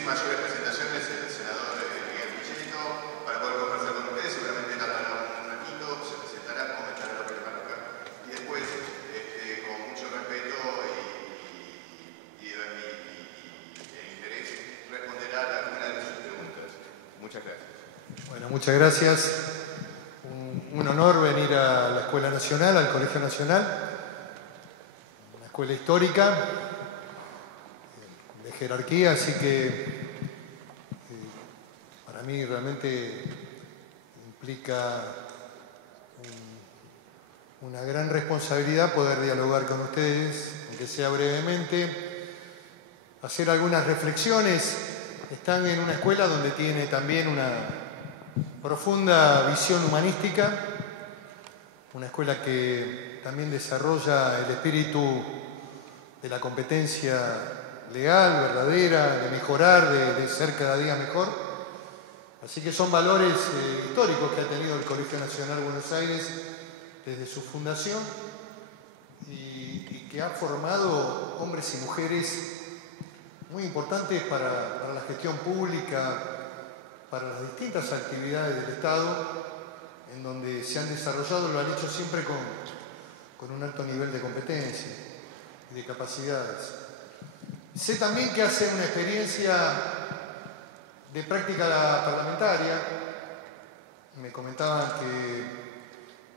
sin mayores presentaciones, el senador Miguel Pichetto, para poder conversar con ustedes. Seguramente tardará un ratito, se presentará, comentará lo que le parezca y después, con mucho respeto y interés, responderá a alguna de sus preguntas. Muchas gracias. Bueno, muchas gracias. Un honor venir a la Escuela Nacional, al Colegio Nacional, una escuela histórica, de jerarquía, así que para mí realmente implica una gran responsabilidad poder dialogar con ustedes, aunque sea brevemente, hacer algunas reflexiones. Están en una escuela donde tiene también una profunda visión humanística, una escuela que también desarrolla el espíritu de la competencia legal, verdadera, de mejorar, de ser cada día mejor. Así que son valores históricos que ha tenido el Colegio Nacional Buenos Aires desde su fundación y que ha formado hombres y mujeres muy importantes para la gestión pública, para las distintas actividades del Estado, en donde se han desarrollado, lo han hecho siempre con un alto nivel de competencia y de capacidades. Sé también que hacen una experiencia de práctica parlamentaria. Me comentaban que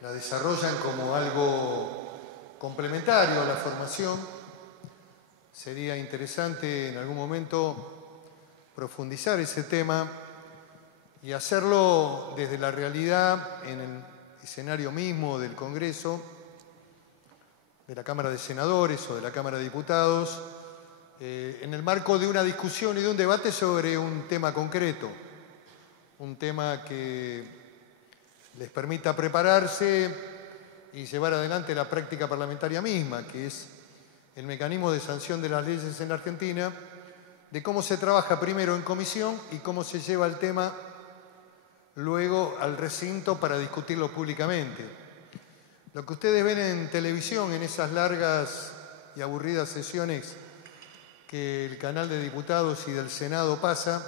la desarrollan como algo complementario a la formación. Sería interesante en algún momento profundizar ese tema y hacerlo desde la realidad en el escenario mismo del Congreso, de la Cámara de Senadores o de la Cámara de Diputados, en el marco de una discusión y de un debate sobre un tema concreto, un tema que les permita prepararse y llevar adelante la práctica parlamentaria misma, que es el mecanismo de sanción de las leyes en la Argentina, de cómo se trabaja primero en comisión y cómo se lleva el tema luego al recinto para discutirlo públicamente. Lo que ustedes ven en televisión, en esas largas y aburridas sesiones que el canal de diputados y del Senado pasa,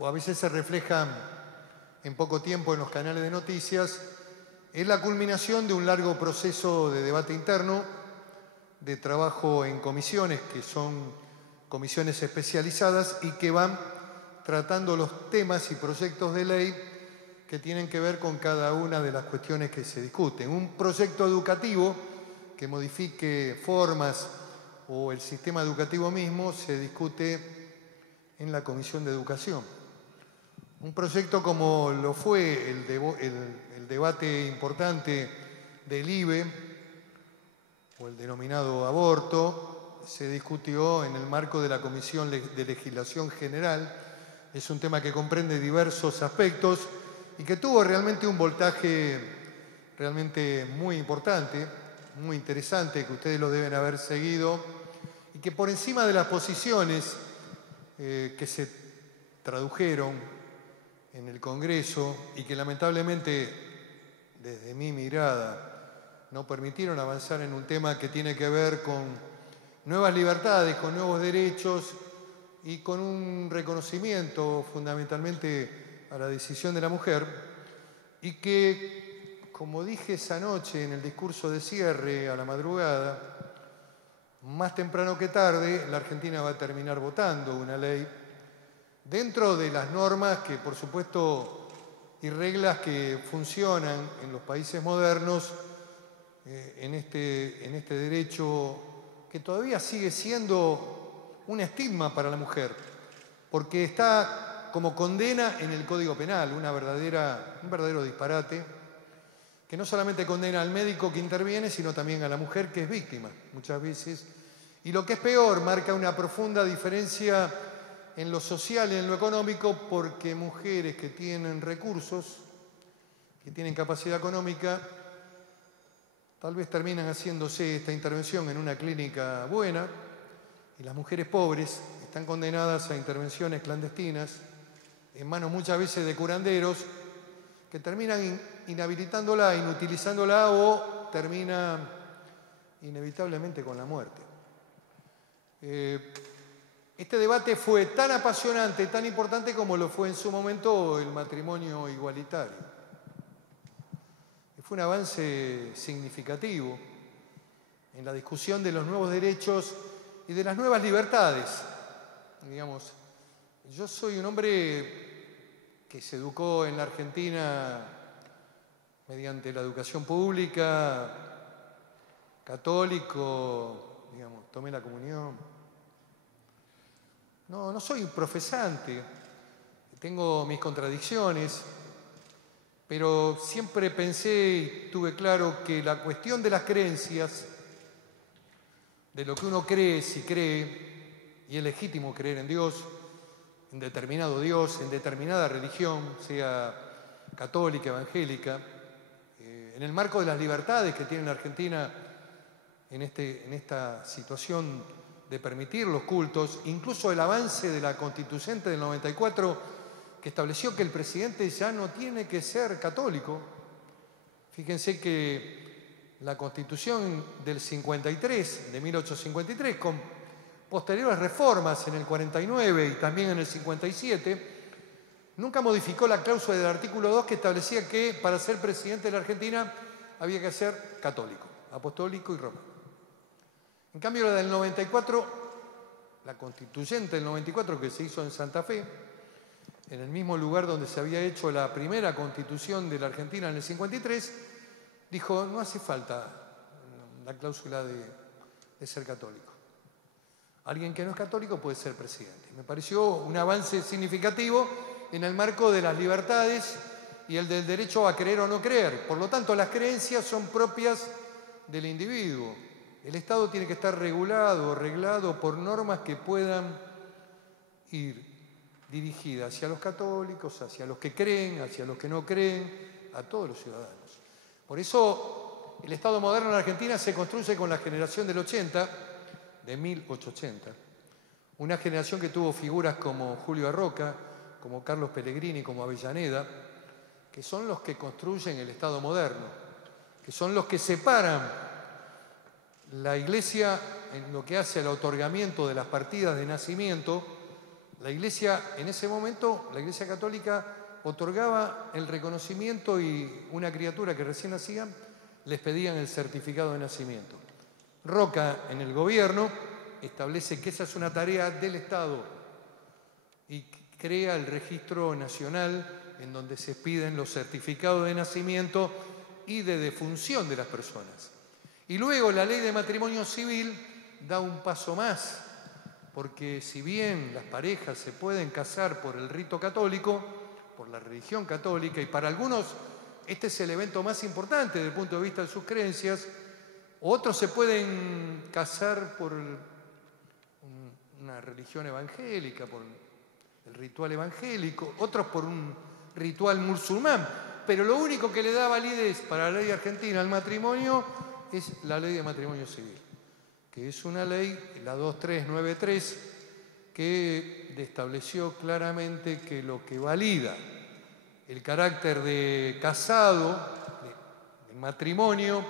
o a veces se reflejan en poco tiempo en los canales de noticias, es la culminación de un largo proceso de debate interno, de trabajo en comisiones, que son comisiones especializadas y que van tratando los temas y proyectos de ley que tienen que ver con cada una de las cuestiones que se discuten. Un proyecto educativo que modifique formas o el sistema educativo mismo se discute en la Comisión de Educación. Un proyecto como lo fue el debate importante del IVE o el denominado aborto, se discutió en el marco de la Comisión de Legislación General. Es un tema que comprende diversos aspectos y que tuvo realmente un voltaje realmente muy importante, muy interesante, que ustedes lo deben haber seguido, y que por encima de las posiciones que se tradujeron en el Congreso y que lamentablemente, desde mi mirada, no permitieron avanzar en un tema que tiene que ver con nuevas libertades, con nuevos derechos y con un reconocimiento fundamentalmente a la decisión de la mujer, y que, como dije esa noche en el discurso de cierre a la madrugada, más temprano que tarde la Argentina va a terminar votando una ley dentro de las normas que, por supuesto, y reglas que funcionan en los países modernos en este derecho que todavía sigue siendo un estigma para la mujer, porque está como condena en el Código Penal, un verdadero disparate, que no solamente condena al médico que interviene, sino también a la mujer que es víctima muchas veces. Y lo que es peor, marca una profunda diferencia en lo social y en lo económico, porque mujeres que tienen recursos, que tienen capacidad económica, tal vez terminan haciéndose esta intervención en una clínica buena, y las mujeres pobres están condenadas a intervenciones clandestinas en manos muchas veces de curanderos que terminan inhabilitándola, inutilizándola o termina inevitablemente con la muerte. Este debate fue tan apasionante, tan importante como lo fue en su momento el matrimonio igualitario. Fue un avance significativo en la discusión de los nuevos derechos y de las nuevas libertades. Digamos, yo soy un hombre que se educó en la Argentina mediante la educación pública, católico, digamos, tomé la comunión. No soy un profesante, tengo mis contradicciones, pero siempre pensé y tuve claro que la cuestión de las creencias, de lo que uno cree, si cree, y es legítimo creer en Dios, en determinado Dios, en determinada religión, sea católica, evangélica, en el marco de las libertades que tiene la Argentina en esta situación de permitir los cultos, incluso el avance de la Constituyente del 94, que estableció que el presidente ya no tiene que ser católico. Fíjense que la Constitución del 53, de 1853, con posteriores reformas en el 49 y también en el 57, nunca modificó la cláusula del artículo 2 que establecía que para ser presidente de la Argentina había que ser católico, apostólico y romano. En cambio, la del 94, la Constituyente del 94 que se hizo en Santa Fe, en el mismo lugar donde se había hecho la primera Constitución de la Argentina en el 53, dijo, no hace falta la cláusula de ser católico. Alguien que no es católico puede ser presidente. Me pareció un avance significativo en el marco de las libertades y el del derecho a creer o no creer. Por lo tanto, las creencias son propias del individuo. El Estado tiene que estar regulado, reglado por normas que puedan ir dirigidas hacia los católicos, hacia los que creen, hacia los que no creen, a todos los ciudadanos. Por eso el Estado moderno en Argentina se construye con la generación del 80, de 1880, una generación que tuvo figuras como Julio Arroca, como Carlos Pellegrini, como Avellaneda, que son los que construyen el Estado moderno, que son los que separan la Iglesia en lo que hace al otorgamiento de las partidas de nacimiento. La Iglesia, en ese momento, la Iglesia Católica otorgaba el reconocimiento y una criatura que recién nacía les pedían el certificado de nacimiento. Roca, en el gobierno, establece que esa es una tarea del Estado y crea el registro nacional en donde se piden los certificados de nacimiento y de defunción de las personas. Y luego la ley de matrimonio civil da un paso más, porque si bien las parejas se pueden casar por el rito católico, por la religión católica, y para algunos este es el evento más importante desde el punto de vista de sus creencias, otros se pueden casar por una religión evangélica, por el ritual evangélico, otros por un ritual musulmán, pero lo único que le da validez para la ley argentina al matrimonio es la ley de matrimonio civil, que es una ley, la 2393, que estableció claramente que lo que valida el carácter de casado, de matrimonio,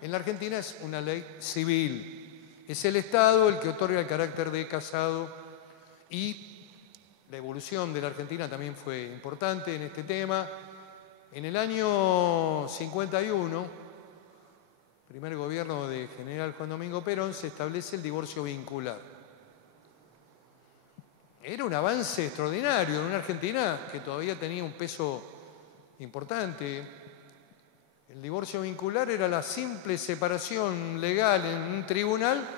en la Argentina es una ley civil. Es el Estado el que otorga el carácter de casado y la evolución de la Argentina también fue importante en este tema. En el año 51, primer gobierno de General Juan Domingo Perón, se establece el divorcio vincular. Era un avance extraordinario en una Argentina que todavía tenía un peso importante. El divorcio vincular era la simple separación legal en un tribunal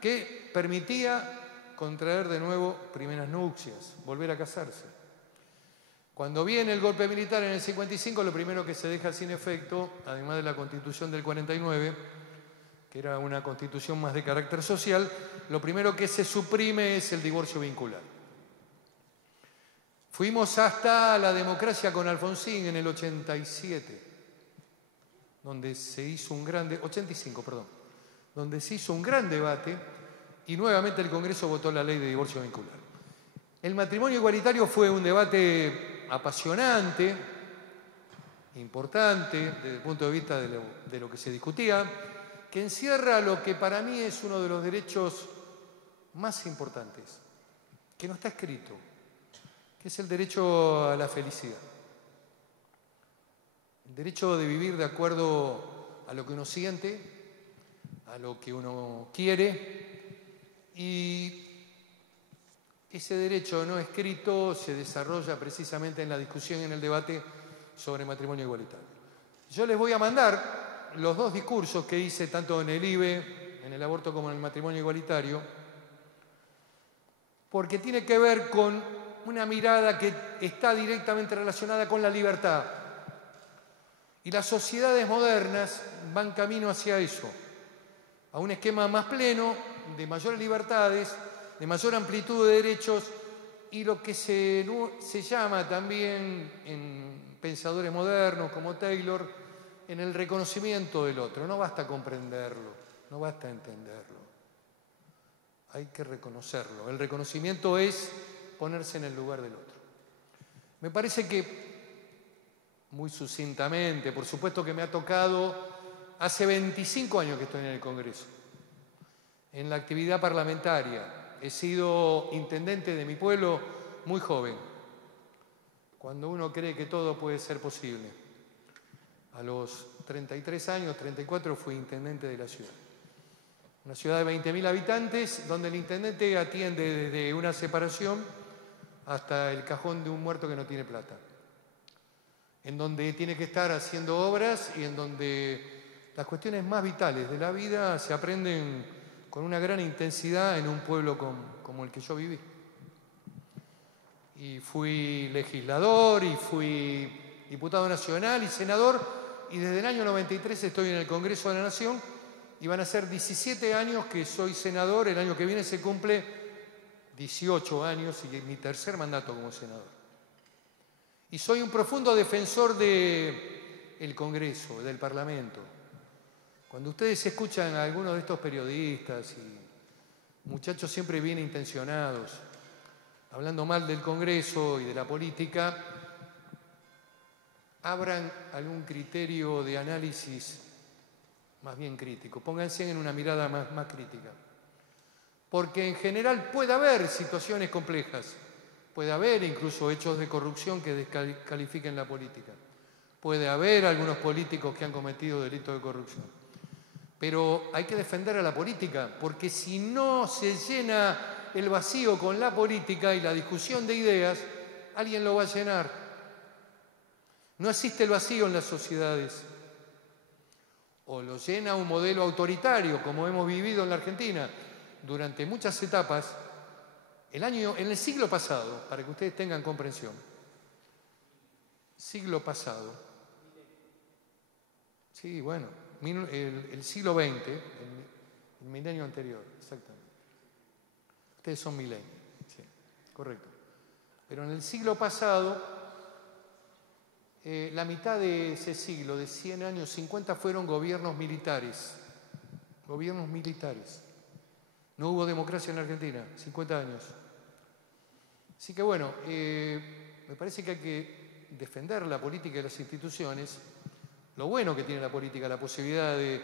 que permitía contraer de nuevo primeras nupcias, volver a casarse. Cuando viene el golpe militar en el 55, lo primero que se deja sin efecto, además de la Constitución del 49, que era una constitución más de carácter social, lo primero que se suprime es el divorcio vincular. Fuimos hasta la democracia con Alfonsín en el 87, donde se hizo un gran 85, perdón, donde se hizo un gran debate y nuevamente el Congreso votó la ley de divorcio vincular. El matrimonio igualitario fue un debate apasionante, importante desde el punto de vista de lo que se discutía, que encierra lo que para mí es uno de los derechos más importantes, que no está escrito, que es el derecho a la felicidad. El derecho de vivir de acuerdo a lo que uno siente, a lo que uno quiere, y ese derecho no escrito se desarrolla precisamente en la discusión, en el debate sobre matrimonio igualitario. Yo les voy a mandar los dos discursos que hice tanto en el IBE, en el aborto, como en el matrimonio igualitario, porque tiene que ver con una mirada que está directamente relacionada con la libertad. Y las sociedades modernas van camino hacia eso, a un esquema más pleno, de mayores libertades, de mayor amplitud de derechos, y lo que se llama también en pensadores modernos como Taylor, en el reconocimiento del otro. No basta comprenderlo, no basta entenderlo, hay que reconocerlo. El reconocimiento es ponerse en el lugar del otro. Me parece que, muy sucintamente, por supuesto que me ha tocado, hace 25 años que estoy en el Congreso, en la actividad parlamentaria. He sido intendente de mi pueblo muy joven, cuando uno cree que todo puede ser posible. A los 33 años, 34, fui intendente de la ciudad. Una ciudad de 20.000 habitantes, donde el intendente atiende desde una separación hasta el cajón de un muerto que no tiene plata. En donde tiene que estar haciendo obras y en donde las cuestiones más vitales de la vida se aprenden con una gran intensidad en un pueblo como el que yo viví. Y fui legislador, y fui diputado nacional y senador, y desde el año 93 estoy en el Congreso de la Nación, y van a ser 17 años que soy senador. El año que viene se cumple 18 años y mi tercer mandato como senador. Y soy un profundo defensor del Congreso, del Parlamento. Cuando ustedes escuchan a algunos de estos periodistas y muchachos siempre bien intencionados, hablando mal del Congreso y de la política, abran algún criterio de análisis más bien crítico. Pónganse en una mirada más crítica. Porque en general puede haber situaciones complejas, puede haber incluso hechos de corrupción que descalifiquen la política, puede haber algunos políticos que han cometido delitos de corrupción. Pero hay que defender a la política, porque si no se llena el vacío con la política y la discusión de ideas, alguien lo va a llenar. No existe el vacío en las sociedades. O lo llena un modelo autoritario, como hemos vivido en la Argentina durante muchas etapas. En el siglo pasado, para que ustedes tengan comprensión, siglo pasado, sí, bueno, el siglo XX, el milenio anterior, exactamente. Ustedes son milenios, sí, correcto. Pero en el siglo pasado, la mitad de ese siglo, de 100 años, 50 fueron gobiernos militares. Gobiernos militares. No hubo democracia en la Argentina, 50 años. Así que bueno, me parece que hay que defender la política y las instituciones. Lo bueno que tiene la política, la posibilidad de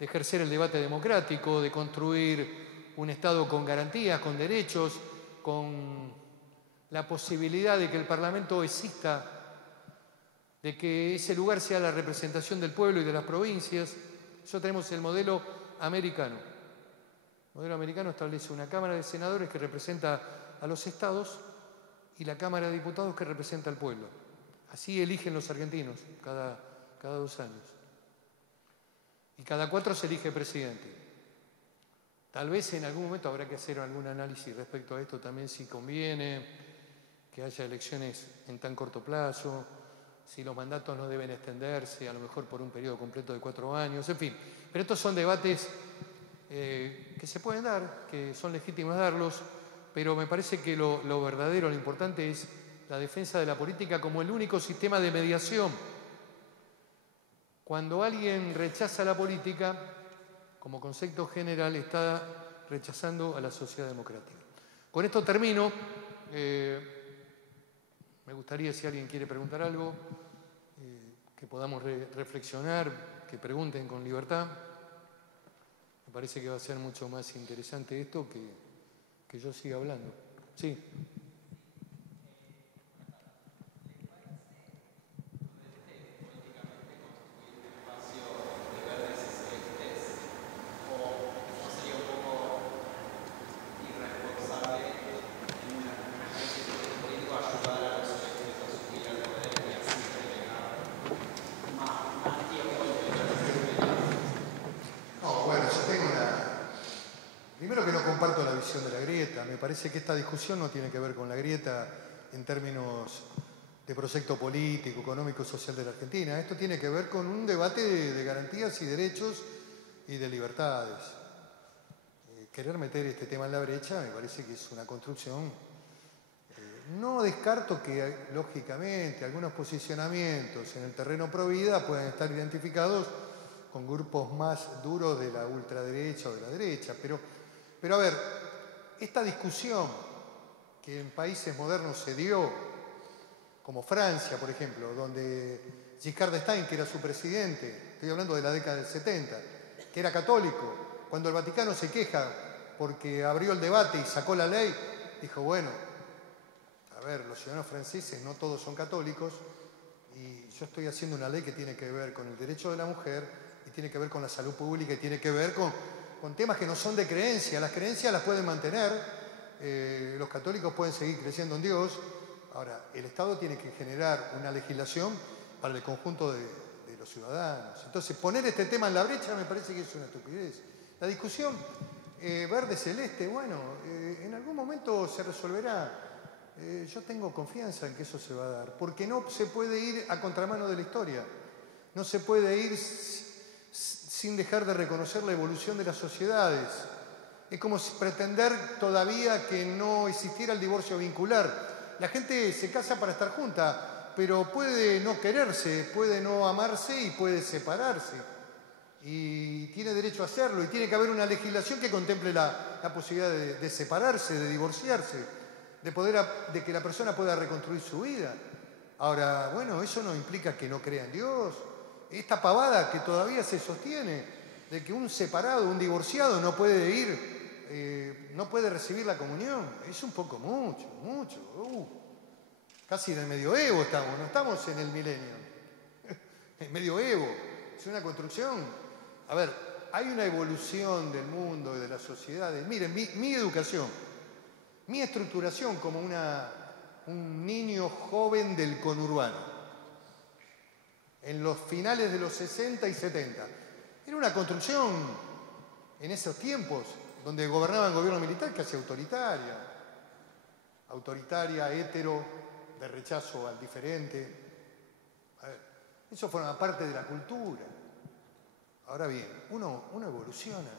ejercer el debate democrático, de construir un Estado con garantías, con derechos, con la posibilidad de que el Parlamento exista, de que ese lugar sea la representación del pueblo y de las provincias. Nosotros tenemos el modelo americano. El modelo americano establece una Cámara de Senadores que representa a los estados y la Cámara de Diputados que representa al pueblo. Así eligen los argentinos cada 2 años. Y cada 4 se elige presidente. Tal vez en algún momento habrá que hacer algún análisis respecto a esto también, si conviene que haya elecciones en tan corto plazo, si los mandatos no deben extenderse, a lo mejor por un periodo completo de 4 años, en fin. Pero estos son debates que se pueden dar, que son legítimos darlos, pero me parece que lo verdadero, lo importante es la defensa de la política como el único sistema de mediación. Cuando alguien rechaza la política, como concepto general, está rechazando a la sociedad democrática. Con esto termino. Me gustaría, si alguien quiere preguntar algo, que podamos reflexionar, que pregunten con libertad. Me parece que va a ser mucho más interesante esto que yo siga hablando. Sí. No, bueno, yo tengo una... Primero que no comparto la visión de la grieta. Me parece que esta discusión no tiene que ver con la grieta en términos de proyecto político, económico, social de la Argentina. Esto tiene que ver con un debate de garantías y derechos y de libertades. Querer meter este tema en la brecha me parece que es una construcción. No descarto que, lógicamente, algunos posicionamientos en el terreno pro vida puedan estar identificados con grupos más duros de la ultraderecha o de la derecha. Pero a ver, esta discusión que en países modernos se dio, como Francia, por ejemplo, donde Giscard d'Estaing, que era su presidente, estoy hablando de la década del 70, que era católico, cuando el Vaticano se queja porque abrió el debate y sacó la ley, dijo, bueno, a ver, los ciudadanos franceses no todos son católicos y yo estoy haciendo una ley que tiene que ver con el derecho de la mujer y tiene que ver con la salud pública y tiene que ver con temas que no son de creencia. Las creencias las pueden mantener, los católicos pueden seguir creyendo en Dios. Ahora, el Estado tiene que generar una legislación para el conjunto de los ciudadanos. Entonces, poner este tema en la brecha me parece que es una estupidez. La discusión verde-celeste, bueno, en algún momento se resolverá. Yo tengo confianza en que eso se va a dar, porque no se puede ir a contramano de la historia, no se puede ir sin dejar de reconocer la evolución de las sociedades. Es como si pretender todavía que no existiera el divorcio vincular. La gente se casa para estar junta, pero puede no quererse, puede no amarse y puede separarse. Y tiene derecho a hacerlo, y tiene que haber una legislación que contemple la posibilidad de separarse, de divorciarse. De que la persona pueda reconstruir su vida. Ahora, bueno, eso no implica que no crea en Dios. Esta pavada que todavía se sostiene de que un separado, un divorciado no puede ir, no puede recibir la comunión, es un poco mucho. Casi en el medioevo estamos, no estamos en el milenio. El medioevo es una construcción. A ver, hay una evolución del mundo y de las sociedades. Miren, mi educación, mi estructuración como un niño joven del conurbano, en los finales de los 60 y 70, era una construcción en esos tiempos donde gobernaba el gobierno militar casi autoritaria, hétero, de rechazo al diferente. A ver, eso forma parte de la cultura. Ahora bien, uno evoluciona,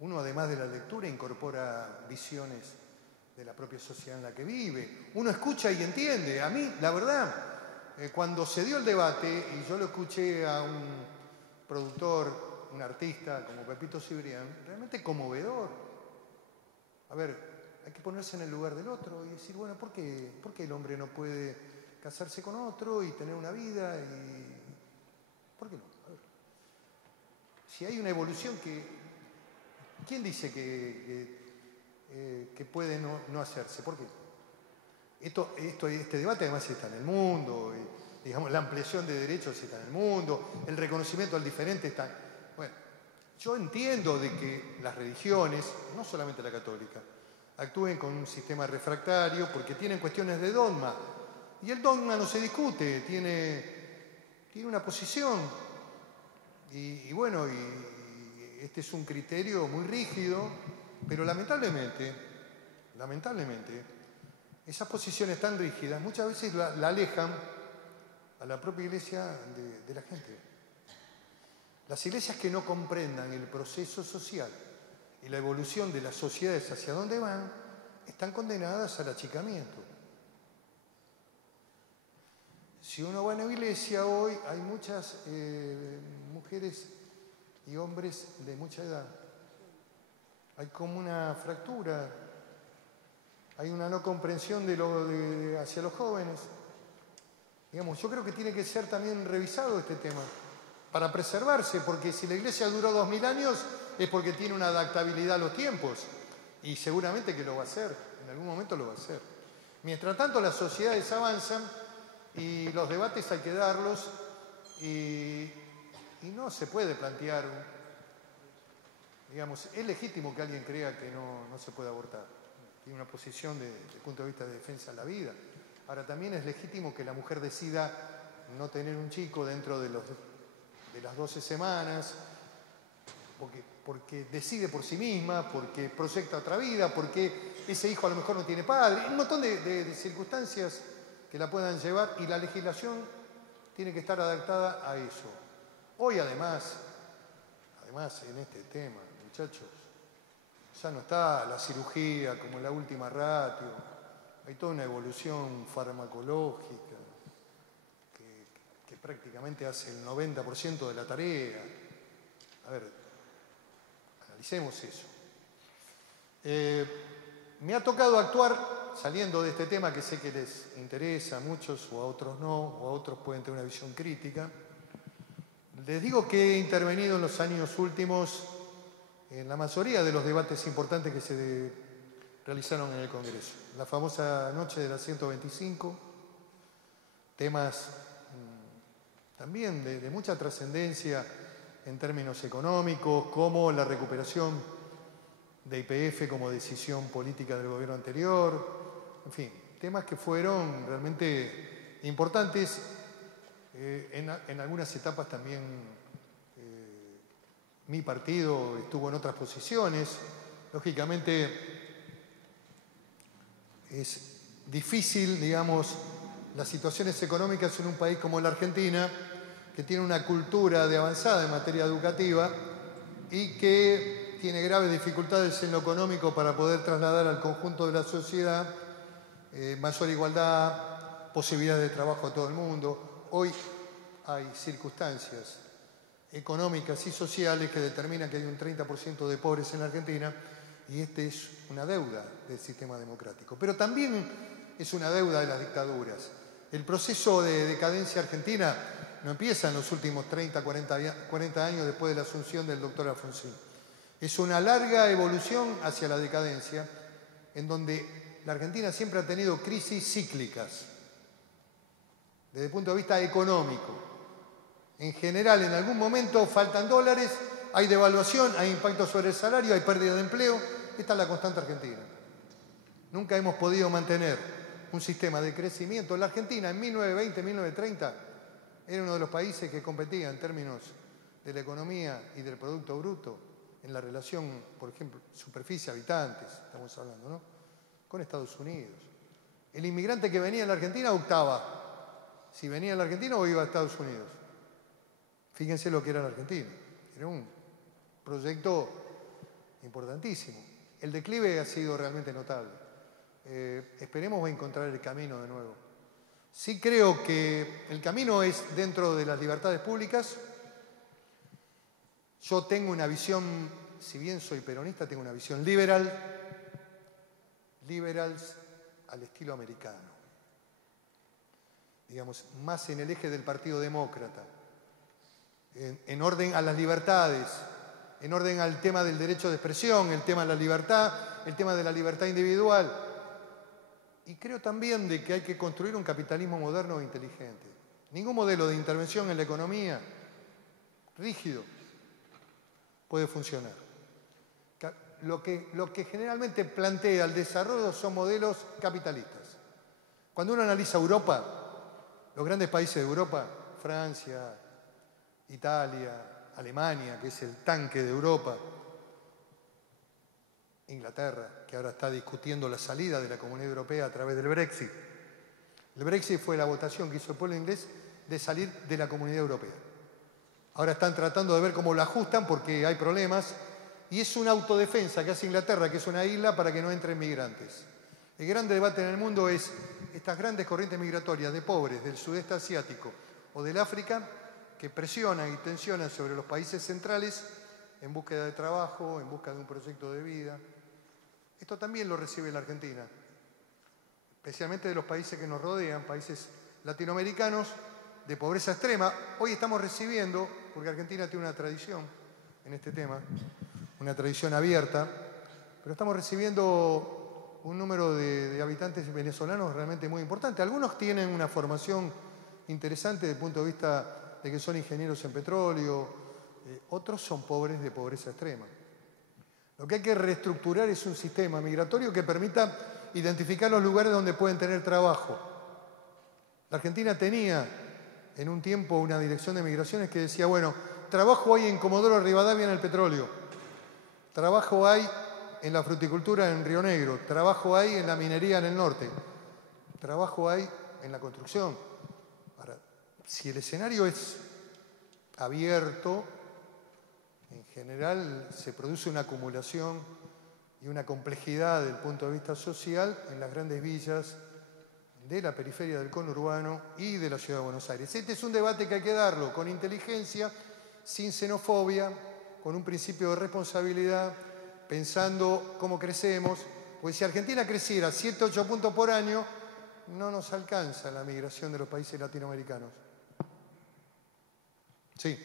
uno además de la lectura incorpora visiones de la propia sociedad en la que vive. Uno escucha y entiende. A mí, la verdad, cuando se dio el debate, y yo lo escuché a un productor, un artista como Pepito Cibrián, realmente conmovedor. A ver, hay que ponerse en el lugar del otro y decir, bueno, ¿por qué el hombre no puede casarse con otro y tener una vida? ¿Por qué no? A ver. Si hay una evolución ¿quién dice que puede no hacerse? ¿Por qué? Este debate además está en el mundo, digamos, la ampliación de derechos está en el mundo, el reconocimiento al diferente está... Bueno, yo entiendo de que las religiones, no solamente la católica, actúen con un sistema refractario porque tienen cuestiones de dogma. Y el dogma no se discute, tiene una posición. Y bueno, este es un criterio muy rígido, pero lamentablemente, esas posiciones tan rígidas muchas veces la alejan a la propia iglesia de la gente. Las iglesias que no comprendan el proceso social y la evolución de las sociedades hacia dónde van, están condenadas al achicamiento. Si uno va a una iglesia hoy, hay muchas mujeres y hombres de mucha edad. Hay como una fractura, hay una no comprensión hacia los jóvenes. Digamos, yo creo que tiene que ser también revisado este tema para preservarse, porque si la iglesia duró 2000 años es porque tiene una adaptabilidad a los tiempos y seguramente que lo va a hacer en algún momento lo va a hacer. Mientras tanto, las sociedades avanzan y los debates hay que darlos y no se puede plantear, digamos, es legítimo que alguien crea que no se puede abortar. Tiene una posición desde el punto de vista de defensa de la vida. Ahora, también es legítimo que la mujer decida no tener un chico dentro de las 12 semanas, porque decide por sí misma, porque proyecta otra vida, porque ese hijo a lo mejor no tiene padre, un montón de circunstancias que la puedan llevar, y la legislación tiene que estar adaptada a eso. Hoy además en este tema, muchachos, ya no está la cirugía como la última ratio, hay toda una evolución farmacológica que prácticamente hace el 90% de la tarea. A ver, analicemos eso. Me ha tocado actuar, saliendo de este tema que sé que les interesa a muchos o a otros no, o a otros pueden tener una visión crítica. Les digo que he intervenido en los años últimos en la mayoría de los debates importantes que se realizaron en el Congreso. La famosa noche de la 125, temas también de mucha trascendencia en términos económicos, como la recuperación de YPF como decisión política del gobierno anterior, en fin, temas que fueron realmente importantes. En algunas etapas también mi partido estuvo en otras posiciones. Lógicamente es difícil, digamos, las situaciones económicas en un país como la Argentina, que tiene una cultura de avanzada en materia educativa y que tiene graves dificultades en lo económico para poder trasladar al conjunto de la sociedad mayor igualdad, posibilidades de trabajo a todo el mundo. Hoy hay circunstancias económicas y sociales que determinan que hay un 30% de pobres en la Argentina, y este es una deuda del sistema democrático. Pero también es una deuda de las dictaduras. El proceso de decadencia argentina no empieza en los últimos 30, 40 años después de la asunción del doctor Alfonsín. Es una larga evolución hacia la decadencia, en donde la Argentina siempre ha tenido crisis cíclicas, desde el punto de vista económico. En general, en algún momento faltan dólares, hay devaluación, hay impacto sobre el salario, hay pérdida de empleo. Esta es la constante argentina. Nunca hemos podido mantener un sistema de crecimiento. La Argentina en 1920, 1930 era uno de los países que competía en términos de la economía y del Producto Bruto, en la relación, por ejemplo, superficie-habitantes, estamos hablando, ¿no?, con Estados Unidos. El inmigrante que venía a la Argentina optaba si venía a la Argentina o iba a Estados Unidos. Fíjense lo que era la Argentina. Era un proyecto importantísimo. El declive ha sido realmente notable. Esperemos encontrar el camino de nuevo. Sí creo que el camino es dentro de las libertades públicas. Yo tengo una visión, si bien soy peronista, tengo una visión liberals al estilo americano. Digamos, más en el eje del Partido Demócrata, en orden a las libertades, en orden al tema del derecho de expresión, el tema de la libertad, el tema de la libertad individual. Y creo también de que hay que construir un capitalismo moderno e inteligente. Ningún modelo de intervención en la economía rígido puede funcionar. Lo que generalmente plantea el desarrollo son modelos capitalistas. Cuando uno analiza Europa, los grandes países de Europa, Francia, Italia, Alemania, que es el tanque de Europa, Inglaterra, que ahora está discutiendo la salida de la Comunidad Europea a través del Brexit. El Brexit fue la votación que hizo el pueblo inglés de salir de la Comunidad Europea. Ahora están tratando de ver cómo la ajustan porque hay problemas, y es una autodefensa que hace Inglaterra, que es una isla, para que no entren migrantes. El gran debate en el mundo es estas grandes corrientes migratorias de pobres del sudeste asiático o del África que presionan y tensionan sobre los países centrales en búsqueda de trabajo, en busca de un proyecto de vida. Esto también lo recibe la Argentina, especialmente de los países que nos rodean, países latinoamericanos de pobreza extrema. Hoy estamos recibiendo, porque Argentina tiene una tradición en este tema, una tradición abierta, pero estamos recibiendo un número de habitantes venezolanos realmente muy importante. Algunos tienen una formación interesante desde el punto de vista de que son ingenieros en petróleo, otros son pobres de pobreza extrema. Lo que hay que reestructurar es un sistema migratorio que permita identificar los lugares donde pueden tener trabajo. La Argentina tenía en un tiempo una dirección de migraciones que decía, bueno, trabajo hay en Comodoro Rivadavia en el petróleo, trabajo hay en la fruticultura en Río Negro, trabajo hay en la minería en el norte, trabajo hay en la construcción. Ahora, si el escenario es abierto, en general se produce una acumulación y una complejidad desde el punto de vista social en las grandes villas de la periferia del conurbano y de la ciudad de Buenos Aires. Este es un debate que hay que darlo con inteligencia, sin xenofobia, con un principio de responsabilidad, pensando cómo crecemos, pues si Argentina creciera 7, 8 puntos por año, no nos alcanza la migración de los países latinoamericanos. Sí.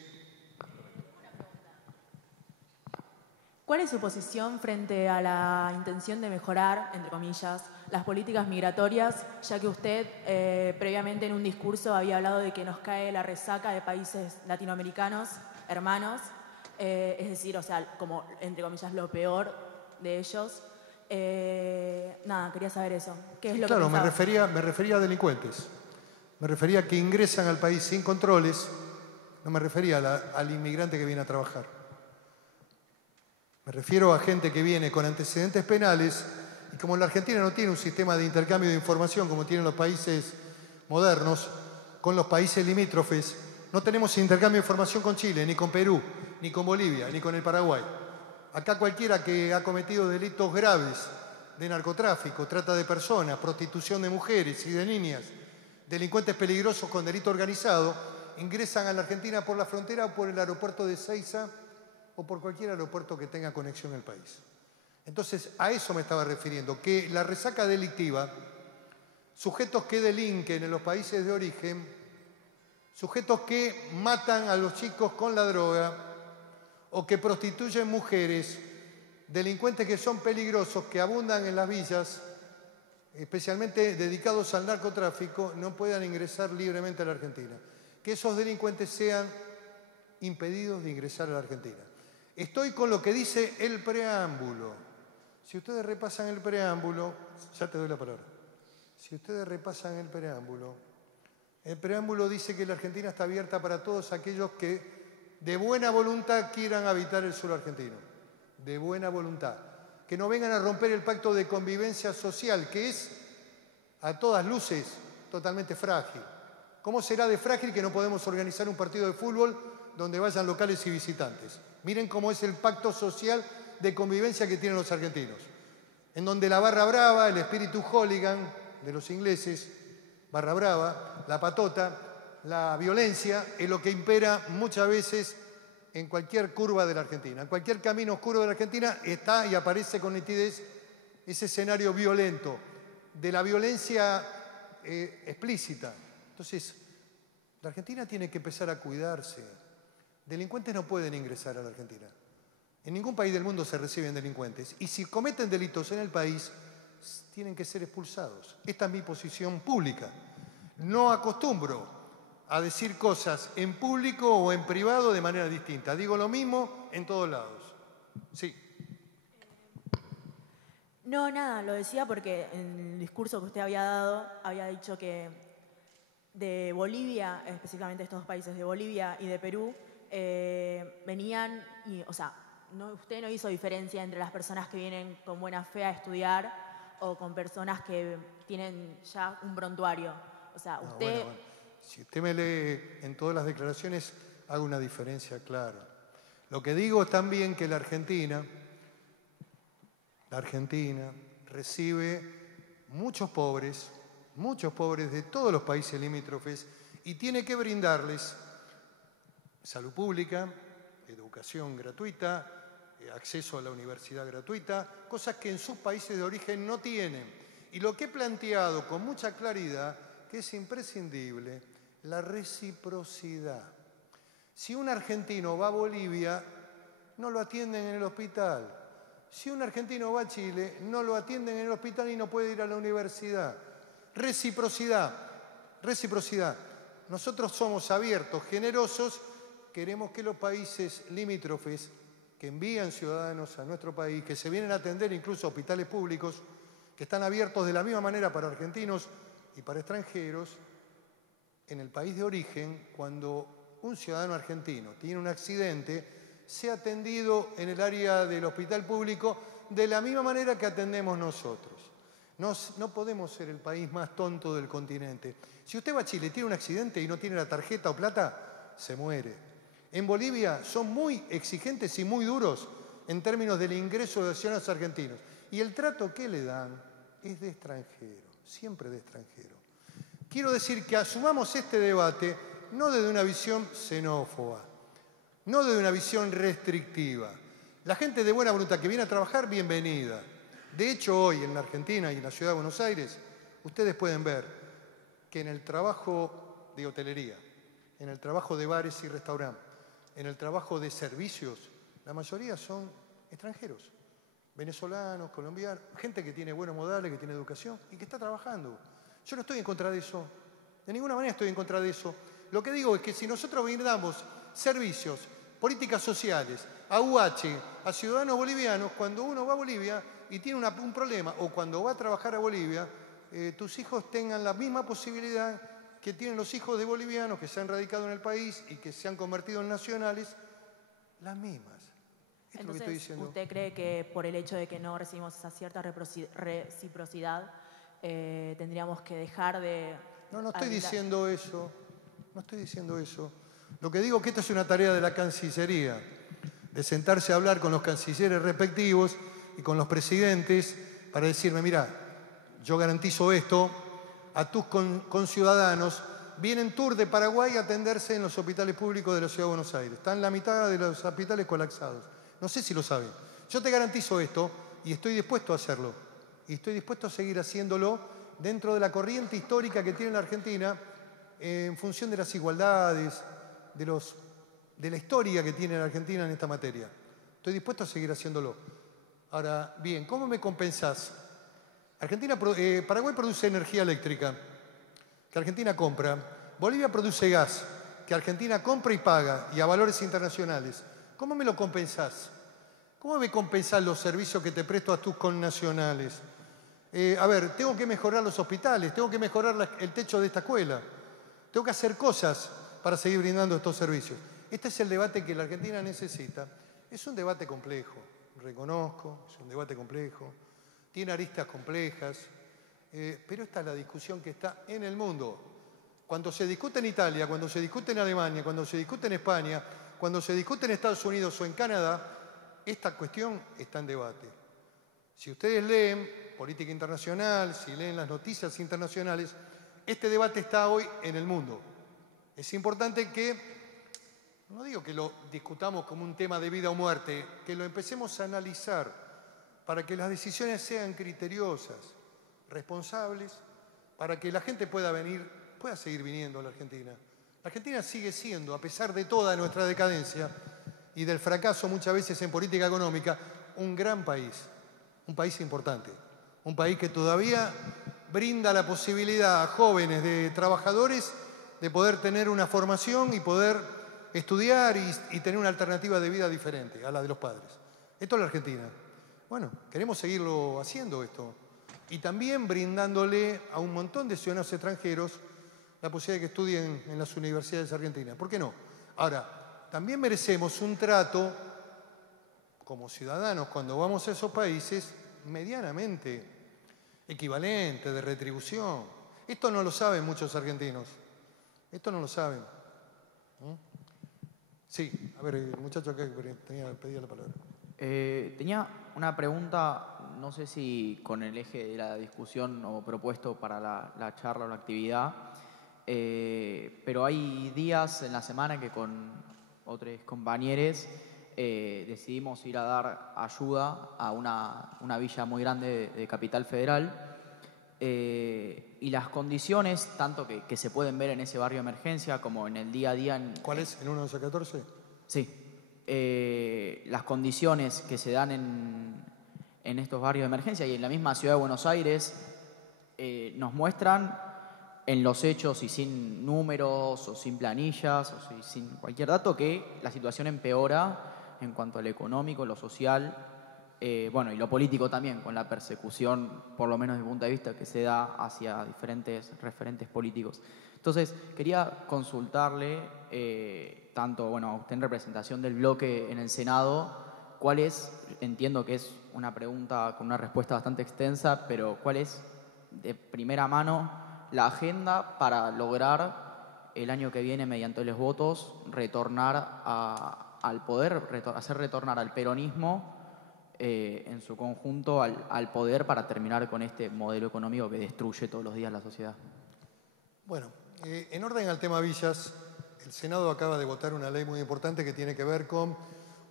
¿Cuál es su posición frente a la intención de mejorar, entre comillas, las políticas migratorias, ya que usted previamente en un discurso había hablado de que nos cae la resaca de países latinoamericanos, hermanos, es decir, o sea, como, entre comillas, lo peor de ellos? Nada, quería saber eso. ¿Qué es lo que Claro, me pensaba? refería a delincuentes. Me refería a que ingresan al país sin controles. No me refería al inmigrante que viene a trabajar. Me refiero a gente que viene con antecedentes penales y como la Argentina no tiene un sistema de intercambio de información como tienen los países modernos, con los países limítrofes, no tenemos intercambio de información con Chile, ni con Perú, ni con Bolivia, ni con el Paraguay. Acá cualquiera que ha cometido delitos graves de narcotráfico, trata de personas, prostitución de mujeres y de niñas, delincuentes peligrosos con delito organizado, ingresan a la Argentina por la frontera o por el aeropuerto de Ezeiza o por cualquier aeropuerto que tenga conexión al país. Entonces, a eso me estaba refiriendo, que la resaca delictiva, sujetos que delinquen en los países de origen, sujetos que matan a los chicos con la droga o que prostituyen mujeres, delincuentes que son peligrosos, que abundan en las villas, especialmente dedicados al narcotráfico, no puedan ingresar libremente a la Argentina. Que esos delincuentes sean impedidos de ingresar a la Argentina. Estoy con lo que dice el preámbulo. Si ustedes repasan el preámbulo, ya te doy la palabra. Si ustedes repasan el preámbulo dice que la Argentina está abierta para todos aquellos que de buena voluntad quieran habitar el suelo argentino. De buena voluntad. Que no vengan a romper el pacto de convivencia social, que es, a todas luces, totalmente frágil. ¿Cómo será de frágil que no podemos organizar un partido de fútbol donde vayan locales y visitantes? Miren cómo es el pacto social de convivencia que tienen los argentinos, en donde la barra brava, el espíritu hooligan de los ingleses, barra brava, la patota, la violencia, es lo que impera muchas veces en cualquier curva de la Argentina. En cualquier camino oscuro de la Argentina está y aparece con nitidez ese escenario violento, de la violencia explícita. Entonces, la Argentina tiene que empezar a cuidarse. Delincuentes no pueden ingresar a la Argentina. En ningún país del mundo se reciben delincuentes. Y si cometen delitos en el país, tienen que ser expulsados. Esta es mi posición pública. No acostumbro a decir cosas en público o en privado de manera distinta. Digo lo mismo en todos lados. Sí. No, nada, lo decía porque en el discurso que usted había dado, había dicho que de Bolivia, específicamente estos dos países de Bolivia y de Perú, venían, y, o sea, usted no hizo diferencia entre las personas que vienen con buena fe a estudiar o con personas que tienen ya un prontuario. O sea, usted... Bueno. Si usted me lee en todas las declaraciones, hago una diferencia clara. Lo que digo es también que la Argentina recibe muchos pobres de todos los países limítrofes y tiene que brindarles salud pública, educación gratuita, acceso a la universidad gratuita, cosas que en sus países de origen no tienen. Y lo que he planteado con mucha claridad, que es imprescindible, la reciprocidad. Si un argentino va a Bolivia, no lo atienden en el hospital. Si un argentino va a Chile, no lo atienden en el hospital y no puede ir a la universidad. Reciprocidad, reciprocidad. Nosotros somos abiertos, generosos, queremos que los países limítrofes que envían ciudadanos a nuestro país, que se vienen a atender incluso a hospitales públicos, que están abiertos de la misma manera para argentinos y para extranjeros, en el país de origen, cuando un ciudadano argentino tiene un accidente, sea atendido en el área del hospital público de la misma manera que atendemos nosotros. No podemos ser el país más tonto del continente. Si usted va a Chile, tiene un accidente y no tiene la tarjeta o plata, se muere. En Bolivia son muy exigentes y muy duros en términos del ingreso de ciudadanos argentinos. Y el trato que le dan es de extranjero, siempre de extranjero. Quiero decir que asumamos este debate no desde una visión xenófoba, no desde una visión restrictiva. La gente de buena voluntad que viene a trabajar, bienvenida. De hecho, hoy en la Argentina y en la ciudad de Buenos Aires, ustedes pueden ver que en el trabajo de hotelería, en el trabajo de bares y restaurantes, en el trabajo de servicios, la mayoría son extranjeros, venezolanos, colombianos, gente que tiene buenos modales, que tiene educación y que está trabajando. Yo no estoy en contra de eso, de ninguna manera estoy en contra de eso. Lo que digo es que si nosotros brindamos servicios, políticas sociales, a UH, a ciudadanos bolivianos, cuando uno va a Bolivia y tiene un problema, o cuando va a trabajar a Bolivia, tus hijos tengan la misma posibilidad que tienen los hijos de bolivianos que se han radicado en el país y que se han convertido en nacionales, las mismas. Esto es lo que estoy diciendo. ¿Usted cree que por el hecho de que no recibimos esa cierta reciprocidad, tendríamos que dejar de... No estoy diciendo eso. No estoy diciendo eso. Lo que digo es que esta es una tarea de la Cancillería, de sentarse a hablar con los cancilleres respectivos y con los presidentes para decirme, mira, yo garantizo esto, a tus conciudadanos vienen tour de Paraguay a atenderse en los hospitales públicos de la Ciudad de Buenos Aires. Están la mitad de los hospitales colapsados. No sé si lo saben. Yo te garantizo esto y estoy dispuesto a hacerlo. Y estoy dispuesto a seguir haciéndolo dentro de la corriente histórica que tiene la Argentina en función de las igualdades, de la historia que tiene la Argentina en esta materia. Estoy dispuesto a seguir haciéndolo. Ahora, bien, ¿cómo me compensás? Paraguay produce energía eléctrica, que Argentina compra. Bolivia produce gas, que Argentina compra y paga, y a valores internacionales. ¿Cómo me lo compensás? ¿Cómo me compensás los servicios que te presto a tus connacionales? Tengo que mejorar los hospitales, tengo que mejorar el techo de esta escuela, tengo que hacer cosas para seguir brindando estos servicios. Este es el debate que la Argentina necesita. Es un debate complejo, reconozco, es un debate complejo, tiene aristas complejas, pero esta es la discusión que está en el mundo. Cuando se discute en Italia, cuando se discute en Alemania, cuando se discute en España, cuando se discute en Estados Unidos o en Canadá, esta cuestión está en debate. Si ustedes leen política internacional, si leen las noticias internacionales, este debate está hoy en el mundo. Es importante que, no digo que lo discutamos como un tema de vida o muerte, que lo empecemos a analizar para que las decisiones sean criteriosas, responsables, para que la gente pueda seguir viniendo a la Argentina. La Argentina sigue siendo, a pesar de toda nuestra decadencia y del fracaso muchas veces en política económica, un gran país, un país importante, un país que todavía brinda la posibilidad a jóvenes de trabajadores de poder tener una formación y poder estudiar y tener una alternativa de vida diferente a la de los padres. Esto es la Argentina. Bueno, queremos seguirlo haciendo esto. Y también brindándole a un montón de ciudadanos extranjeros la posibilidad de que estudien en las universidades argentinas. ¿Por qué no? Ahora, también merecemos un trato como ciudadanos cuando vamos a esos países medianamente equivalente, de retribución. Esto no lo saben muchos argentinos. Esto no lo saben. Sí, a ver, el muchacho que pedía la palabra. Tenía una pregunta, no sé si con el eje de la discusión o propuesto para la charla o la actividad, pero hay días en la semana que con otros compañeros decidimos ir a dar ayuda a una villa muy grande de Capital Federal, y las condiciones, tanto que se pueden ver en ese barrio de emergencia como en el día a día... ¿Cuál es? ¿En 1114? Sí. Las condiciones que se dan en estos barrios de emergencia y en la misma ciudad de Buenos Aires nos muestran en los hechos y sin números o sin planillas o sin cualquier dato que la situación empeora en cuanto a lo económico, lo social, bueno, y lo político también, con la persecución, por lo menos desde mi punto de vista, que se da hacia diferentes referentes políticos. Entonces, quería consultarle, tanto, bueno, a usted en representación del bloque en el Senado, cuál es, entiendo que es una pregunta con una respuesta bastante extensa, pero cuál es, de primera mano, la agenda para lograr el año que viene, mediante los votos, retornar al poder, hacer retornar al peronismo en su conjunto al poder para terminar con este modelo económico que destruye todos los días la sociedad. Bueno, en orden al tema villas, el Senado acaba de votar una ley muy importante que tiene que ver con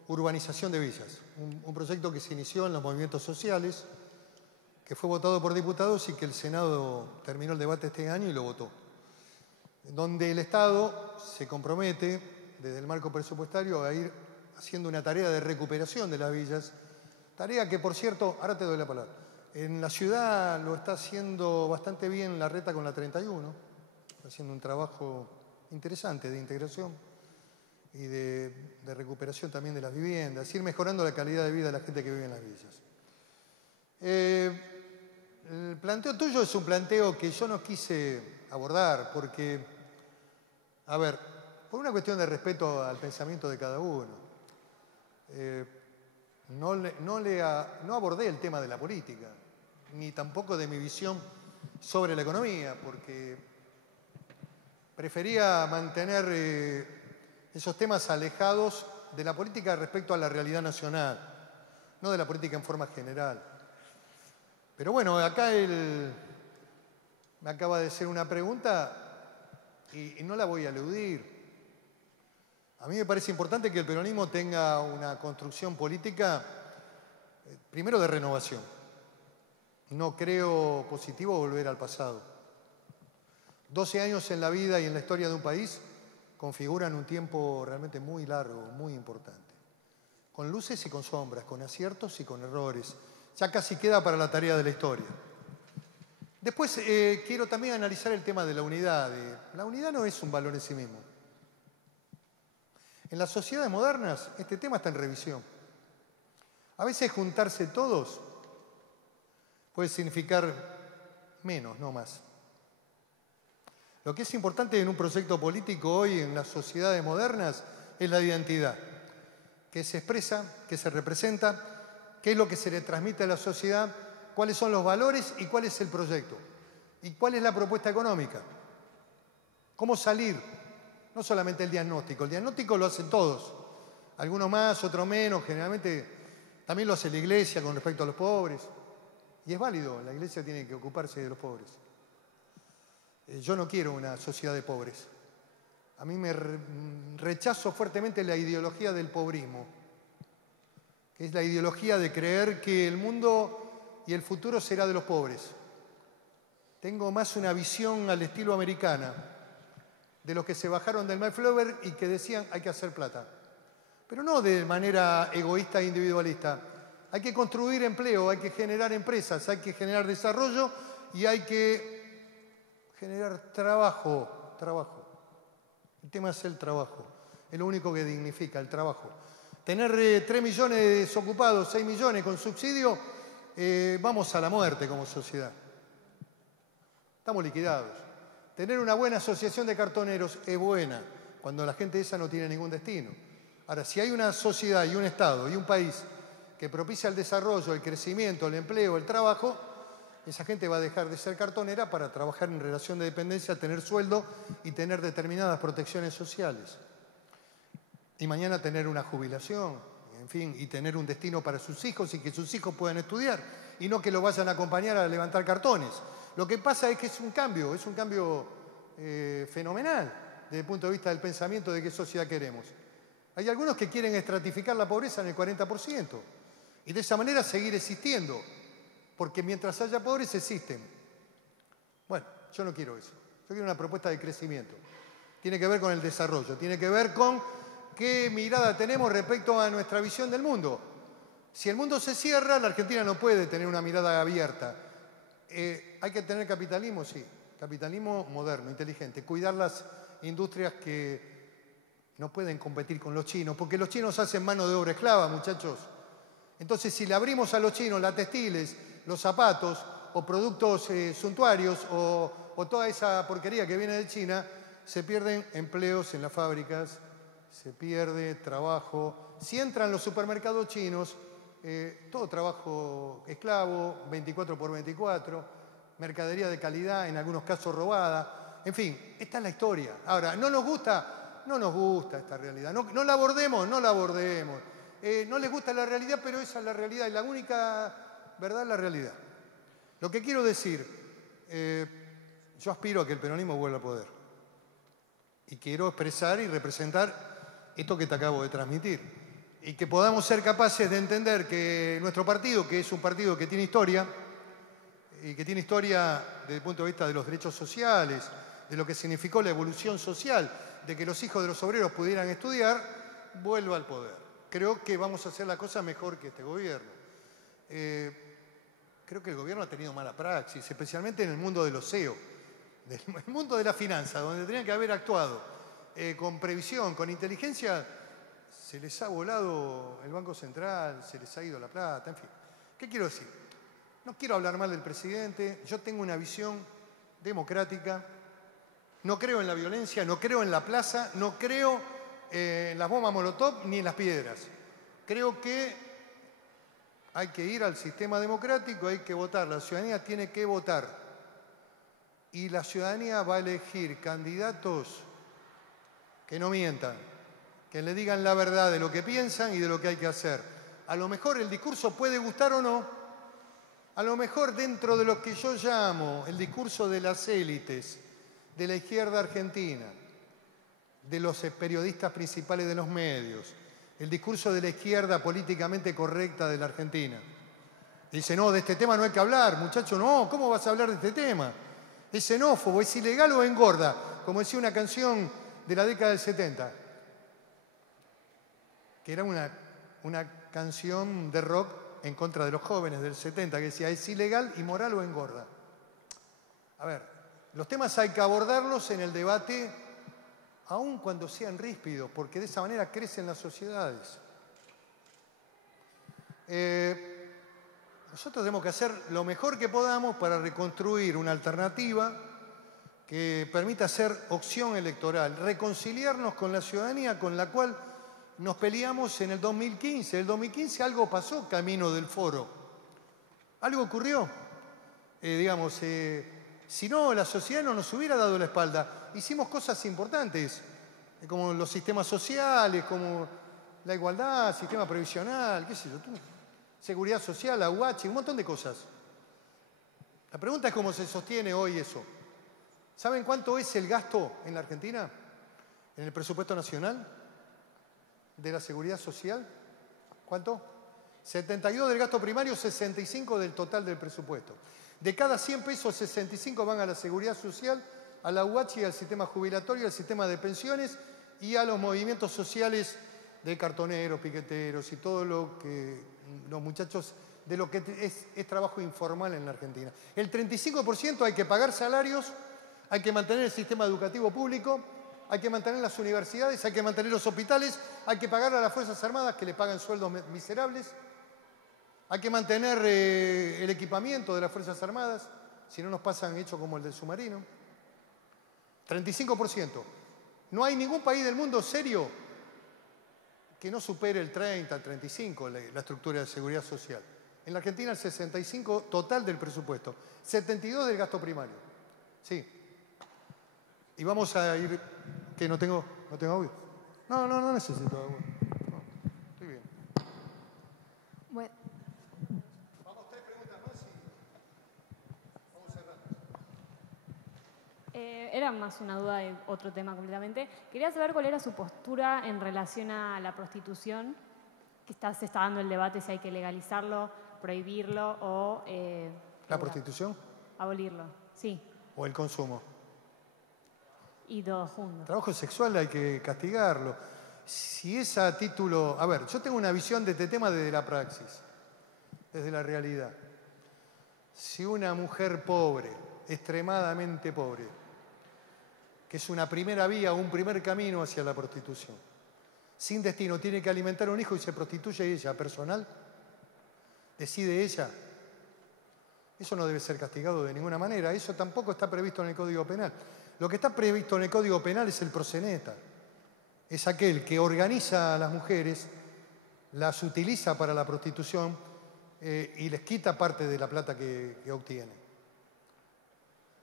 urbanización de villas. Un proyecto que se inició en los movimientos sociales, que fue votado por diputados y que el Senado terminó el debate este año y lo votó. Donde el Estado se compromete, desde el marco presupuestario, a ir haciendo una tarea de recuperación de las villas. Tarea que, por cierto, ahora te doy la palabra. En la ciudad lo está haciendo bastante bien Larreta con la 31. Está haciendo un trabajo interesante de integración y de recuperación también de las viviendas, ir mejorando la calidad de vida de la gente que vive en las villas. El planteo tuyo es un planteo que yo no quise abordar porque, a ver, por una cuestión de respeto al pensamiento de cada uno, no abordé el tema de la política, ni tampoco de mi visión sobre la economía, porque prefería mantener esos temas alejados de la política respecto a la realidad nacional, no de la política en forma general. Pero bueno, acá él me acaba de hacer una pregunta y no la voy a eludir. A mí me parece importante que el peronismo tenga una construcción política, primero de renovación. No creo positivo volver al pasado. 12 años en la vida y en la historia de un país configuran un tiempo realmente muy largo, muy importante. Con luces y con sombras, con aciertos y con errores. Ya casi queda para la tarea de la historia. Después quiero también analizar el tema de la unidad. La unidad no es un valor en sí mismo. En las sociedades modernas este tema está en revisión. A veces juntarse todos puede significar menos, no más. Lo que es importante en un proyecto político hoy en las sociedades modernas es la identidad, que se expresa, que se representa, qué es lo que se le transmite a la sociedad, cuáles son los valores y cuál es el proyecto, y cuál es la propuesta económica. Cómo salir, no solamente el diagnóstico lo hacen todos, algunos más, otros menos, generalmente también lo hace la Iglesia con respecto a los pobres, y es válido, la Iglesia tiene que ocuparse de los pobres. Yo no quiero una sociedad de pobres. A mí me rechazo fuertemente la ideología del pobrismo, que es la ideología de creer que el mundo y el futuro será de los pobres. Tengo más una visión al estilo americana, de los que se bajaron del Mayflower y que decían hay que hacer plata. Pero no de manera egoísta e individualista. Hay que construir empleo, hay que generar empresas, hay que generar desarrollo y hay que generar trabajo. El tema es el trabajo. Es lo único que dignifica, el trabajo. Tener 3 millones de desocupados, 6 millones con subsidio, vamos a la muerte como sociedad. Estamos liquidados. Tener una buena asociación de cartoneros es buena, cuando la gente esa no tiene ningún destino. Ahora, si hay una sociedad y un Estado y un país que propicia el desarrollo, el crecimiento, el empleo, el trabajo, esa gente va a dejar de ser cartonera para trabajar en relación de dependencia, tener sueldo y tener determinadas protecciones sociales. Y mañana tener una jubilación, en fin, y tener un destino para sus hijos y que sus hijos puedan estudiar y no que lo vayan a acompañar a levantar cartones. Lo que pasa es que es un cambio fenomenal desde el punto de vista del pensamiento de qué sociedad queremos. Hay algunos que quieren estratificar la pobreza en el 40% y de esa manera seguir existiendo, porque mientras haya pobres existen. Bueno, yo no quiero eso. Yo quiero una propuesta de crecimiento. Tiene que ver con el desarrollo, tiene que ver con qué mirada tenemos respecto a nuestra visión del mundo. Si el mundo se cierra, la Argentina no puede tener una mirada abierta. ¿Hay que tener capitalismo? Sí. Capitalismo moderno, inteligente. Cuidar las industrias que no pueden competir con los chinos, porque los chinos hacen mano de obra esclava, muchachos. Entonces, si le abrimos a los chinos las textiles, los zapatos, o productos suntuarios, o toda esa porquería que viene de China, se pierden empleos en las fábricas, se pierde trabajo. Si entran los supermercados chinos, todo trabajo esclavo, 24 por 24, mercadería de calidad, en algunos casos robada. En fin, esta es la historia. Ahora, ¿no nos gusta esta realidad? No la abordemos. No les gusta la realidad, pero esa es la realidad, y la única verdad es la realidad. Lo que quiero decir, yo aspiro a que el peronismo vuelva al poder. Y quiero expresar y representar esto que te acabo de transmitir. Y que podamos ser capaces de entender que nuestro partido, que es un partido que tiene historia, y que tiene historia desde el punto de vista de los derechos sociales, de lo que significó la evolución social, de que los hijos de los obreros pudieran estudiar, vuelva al poder. Creo que vamos a hacer la cosa mejor que este gobierno. Creo que el gobierno ha tenido mala praxis, especialmente en el mundo de los CEO, el mundo de la finanza, donde tenían que haber actuado con previsión, con inteligencia. Se les ha volado el Banco Central, se les ha ido la plata, en fin. ¿Qué quiero decir? No quiero hablar mal del presidente, yo tengo una visión democrática, no creo en la violencia, no creo en la plaza, no creo en las bombas molotov ni en las piedras. Creo que hay que ir al sistema democrático, hay que votar, la ciudadanía tiene que votar. Y la ciudadanía va a elegir candidatos que no mientan, que le digan la verdad de lo que piensan y de lo que hay que hacer. A lo mejor el discurso puede gustar o no, a lo mejor dentro de lo que yo llamo el discurso de las élites, de la izquierda argentina, de los periodistas principales de los medios, el discurso de la izquierda políticamente correcta de la Argentina. Dice, no, de este tema no hay que hablar, muchacho, no, ¿cómo vas a hablar de este tema? Es xenófobo, es ilegal o engorda, como decía una canción de la década del 70. Que era una canción de rock en contra de los jóvenes del 70, que decía, ¿es ilegal, inmoral o engorda? A ver, los temas hay que abordarlos en el debate, aun cuando sean ríspidos, porque de esa manera crecen las sociedades. Nosotros tenemos que hacer lo mejor que podamos para reconstruir una alternativa que permita ser opción electoral, reconciliarnos con la ciudadanía con la cual nos peleamos en el 2015. En el 2015 algo pasó camino del foro. Algo ocurrió. Si no, la sociedad no nos hubiera dado la espalda. Hicimos cosas importantes, como los sistemas sociales, como la igualdad, sistema previsional, qué sé yo, seguridad social, la UH, un montón de cosas. La pregunta es cómo se sostiene hoy eso. ¿Saben cuánto es el gasto en la Argentina? En el presupuesto nacional de la seguridad social. ¿Cuánto? 72 del gasto primario, 65 del total del presupuesto. De cada 100 pesos, 65 van a la seguridad social, a la UH, al sistema jubilatorio, al sistema de pensiones y a los movimientos sociales de cartoneros, piqueteros y todo lo que los muchachos, de lo que es trabajo informal en la Argentina. El 35% hay que pagar salarios, hay que mantener el sistema educativo público, hay que mantener las universidades, hay que mantener los hospitales, hay que pagar a las Fuerzas Armadas que le pagan sueldos miserables, hay que mantener el equipamiento de las Fuerzas Armadas, si no nos pasan hechos como el del submarino. 35%. No hay ningún país del mundo serio que no supere el 30, el 35, la estructura de seguridad social. En la Argentina el 65 total del presupuesto, 72 del gasto primario. Sí. Y vamos a ir... ¿Qué? ¿No tengo audio? No necesito audio. No, estoy bien. Bueno. Vamos, 3 preguntas más y vamos cerrando. Era más una duda de otro tema completamente. Quería saber cuál era su postura en relación a la prostitución, que se está dando el debate si hay que legalizarlo, prohibirlo o... ¿La prostitución? Abolirlo, sí. ¿O el consumo? Y todo junto. El trabajo sexual hay que castigarlo. si es a título... A ver, yo tengo una visión de este tema desde la praxis, desde la realidad. Si una mujer pobre, extremadamente pobre, que es una primera vía o un primer camino hacia la prostitución, sin destino, tiene que alimentar a un hijo y se prostituye ella, personal, decide ella, eso no debe ser castigado de ninguna manera. Eso tampoco está previsto en el Código Penal. Lo que está previsto en el Código Penal es el proxeneta. Es aquel que organiza a las mujeres, las utiliza para la prostitución y les quita parte de la plata que obtiene.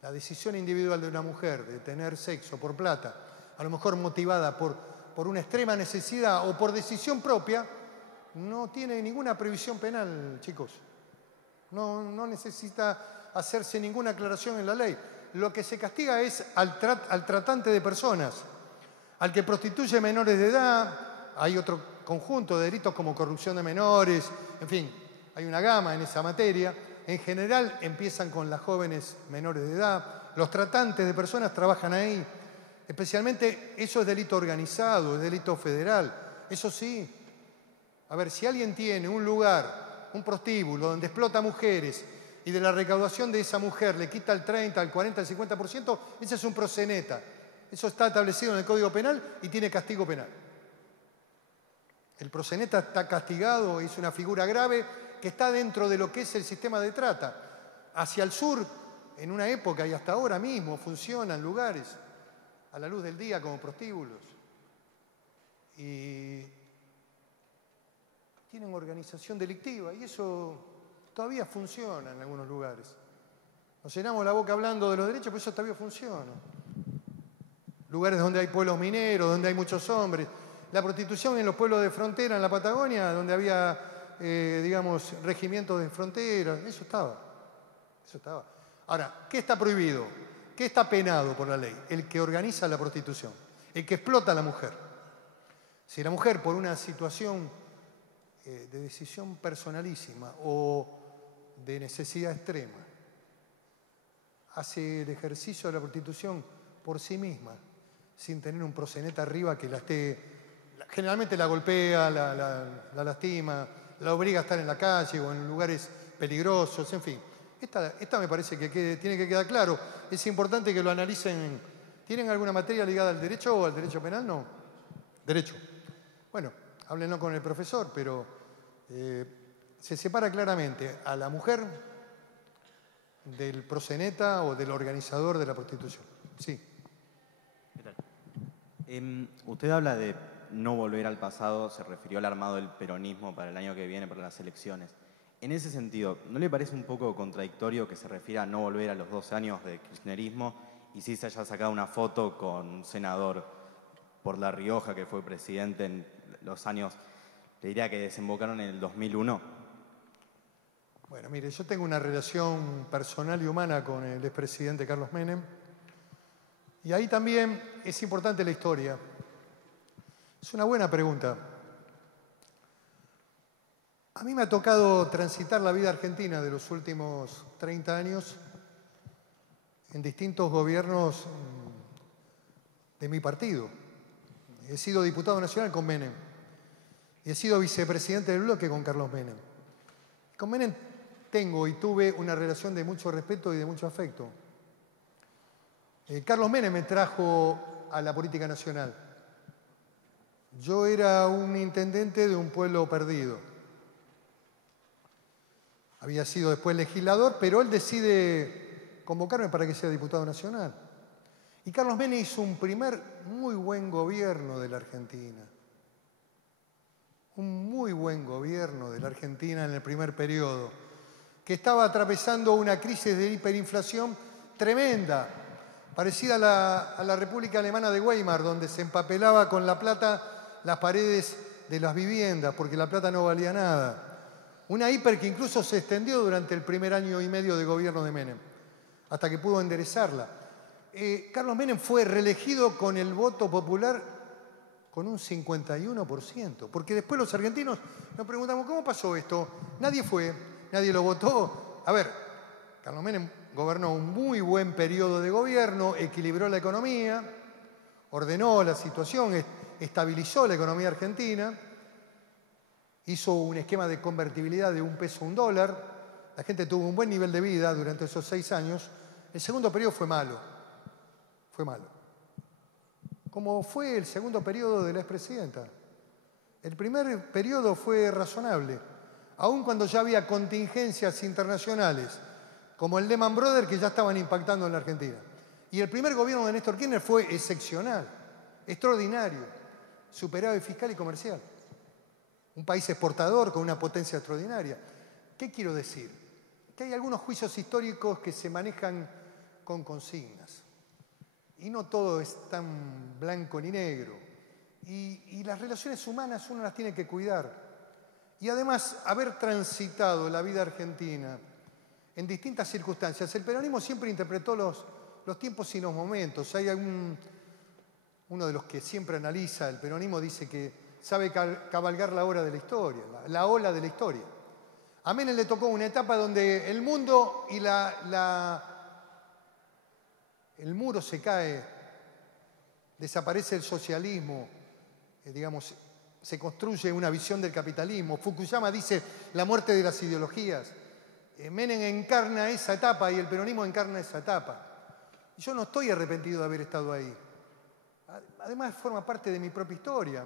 La decisión individual de una mujer de tener sexo por plata, a lo mejor motivada por una extrema necesidad o por decisión propia, no tiene ninguna previsión penal, chicos. No necesita hacerse ninguna aclaración en la ley. Lo que se castiga es al tratante de personas, al que prostituye menores de edad. Hay otro conjunto de delitos como corrupción de menores, en fin, hay una gama en esa materia. En general empiezan con las jóvenes menores de edad. Los tratantes de personas trabajan ahí. Especialmente eso es delito organizado, es delito federal. Eso sí. A ver, si alguien tiene un lugar, un prostíbulo donde explota mujeres y de la recaudación de esa mujer le quita el 30, el 40, el 50%, ese es un proxeneta. Eso está establecido en el Código Penal y tiene castigo penal. El proxeneta está castigado, es una figura grave que está dentro de lo que es el sistema de trata. Hacia el sur, en una época y hasta ahora mismo, funcionan lugares a la luz del día como prostíbulos. Y tienen organización delictiva y eso todavía funciona en algunos lugares. Nos llenamos la boca hablando de los derechos, pero eso todavía funciona. Lugares donde hay pueblos mineros, donde hay muchos hombres. La prostitución en los pueblos de frontera, en la Patagonia, donde había, digamos, regimientos de frontera, eso estaba. Ahora, ¿qué está prohibido? ¿Qué está penado por la ley? El que organiza la prostitución, el que explota a la mujer. Si la mujer, por una situación de decisión personalísima o de necesidad extrema, hace el ejercicio de la prostitución por sí misma, sin tener un proxeneta arriba que la esté, generalmente la golpea, la lastima, la obliga a estar en la calle o en lugares peligrosos, en fin. Esta me parece que tiene que quedar claro. Es importante que lo analicen. ¿Tienen alguna materia ligada al derecho o al derecho penal? No. Derecho. Bueno, háblenlo con el profesor, pero se separa claramente a la mujer del proxeneta o del organizador de la prostitución. Sí. ¿Qué tal? Usted habla de no volver al pasado, se refirió al armado del peronismo para el año que viene, para las elecciones. En ese sentido, ¿no le parece un poco contradictorio que se refiera a no volver a los 2 años de kirchnerismo y sí se haya sacado una foto con un senador por La Rioja que fue presidente en los años, le diría que desembocaron en el 2001? Bueno, mire, yo tengo una relación personal y humana con el expresidente Carlos Menem y ahí también es importante la historia. Es una buena pregunta. A mí me ha tocado transitar la vida argentina de los últimos 30 años en distintos gobiernos de mi partido. He sido diputado nacional con Menem y he sido vicepresidente del bloque con Carlos Menem. Con Menem tengo y tuve una relación de mucho respeto y de mucho afecto. Carlos Menem me trajo a la política nacional. Yo era un intendente de un pueblo perdido. Había sido después legislador, pero él decide convocarme para que sea diputado nacional. Y Carlos Menem hizo un primer muy buen gobierno de la Argentina. Un muy buen gobierno de la Argentina en el primer periodo, que estaba atravesando una crisis de hiperinflación tremenda, parecida a la República Alemana de Weimar, donde se empapelaba con la plata las paredes de las viviendas, porque la plata no valía nada. Una hiper que incluso se extendió durante el primer año y medio de gobierno de Menem, hasta que pudo enderezarla. Carlos Menem fue reelegido con el voto popular con un 51%, porque después los argentinos nos preguntamos, ¿cómo pasó esto? Nadie fue, nadie lo votó. A ver, Carlos Menem gobernó un muy buen periodo de gobierno, equilibró la economía, ordenó la situación, estabilizó la economía argentina, hizo un esquema de convertibilidad de $1 a $1, la gente tuvo un buen nivel de vida durante esos 6 años. El segundo periodo fue malo, como fue el segundo periodo de la expresidenta. El primer periodo fue razonable, aun cuando ya había contingencias internacionales, como el Lehman Brothers, que ya estaban impactando en la Argentina. Y el primer gobierno de Néstor Kirchner fue excepcional, extraordinario, superávit fiscal y comercial. Un país exportador con una potencia extraordinaria. ¿Qué quiero decir? Que hay algunos juicios históricos que se manejan con consignas. Y no todo es tan blanco ni negro. Y las relaciones humanas uno las tiene que cuidar. Y además, haber transitado la vida argentina en distintas circunstancias. El peronismo siempre interpretó los tiempos y los momentos. Hay uno de los que siempre analiza el peronismo, dice que sabe cabalgar la ola de la historia, la ola de la historia. A Menem le tocó una etapa donde el mundo y el muro se cae, desaparece el socialismo, digamos, se construye una visión del capitalismo. Fukuyama dice la muerte de las ideologías. Menem encarna esa etapa y el peronismo encarna esa etapa. Y yo no estoy arrepentido de haber estado ahí. Además, forma parte de mi propia historia.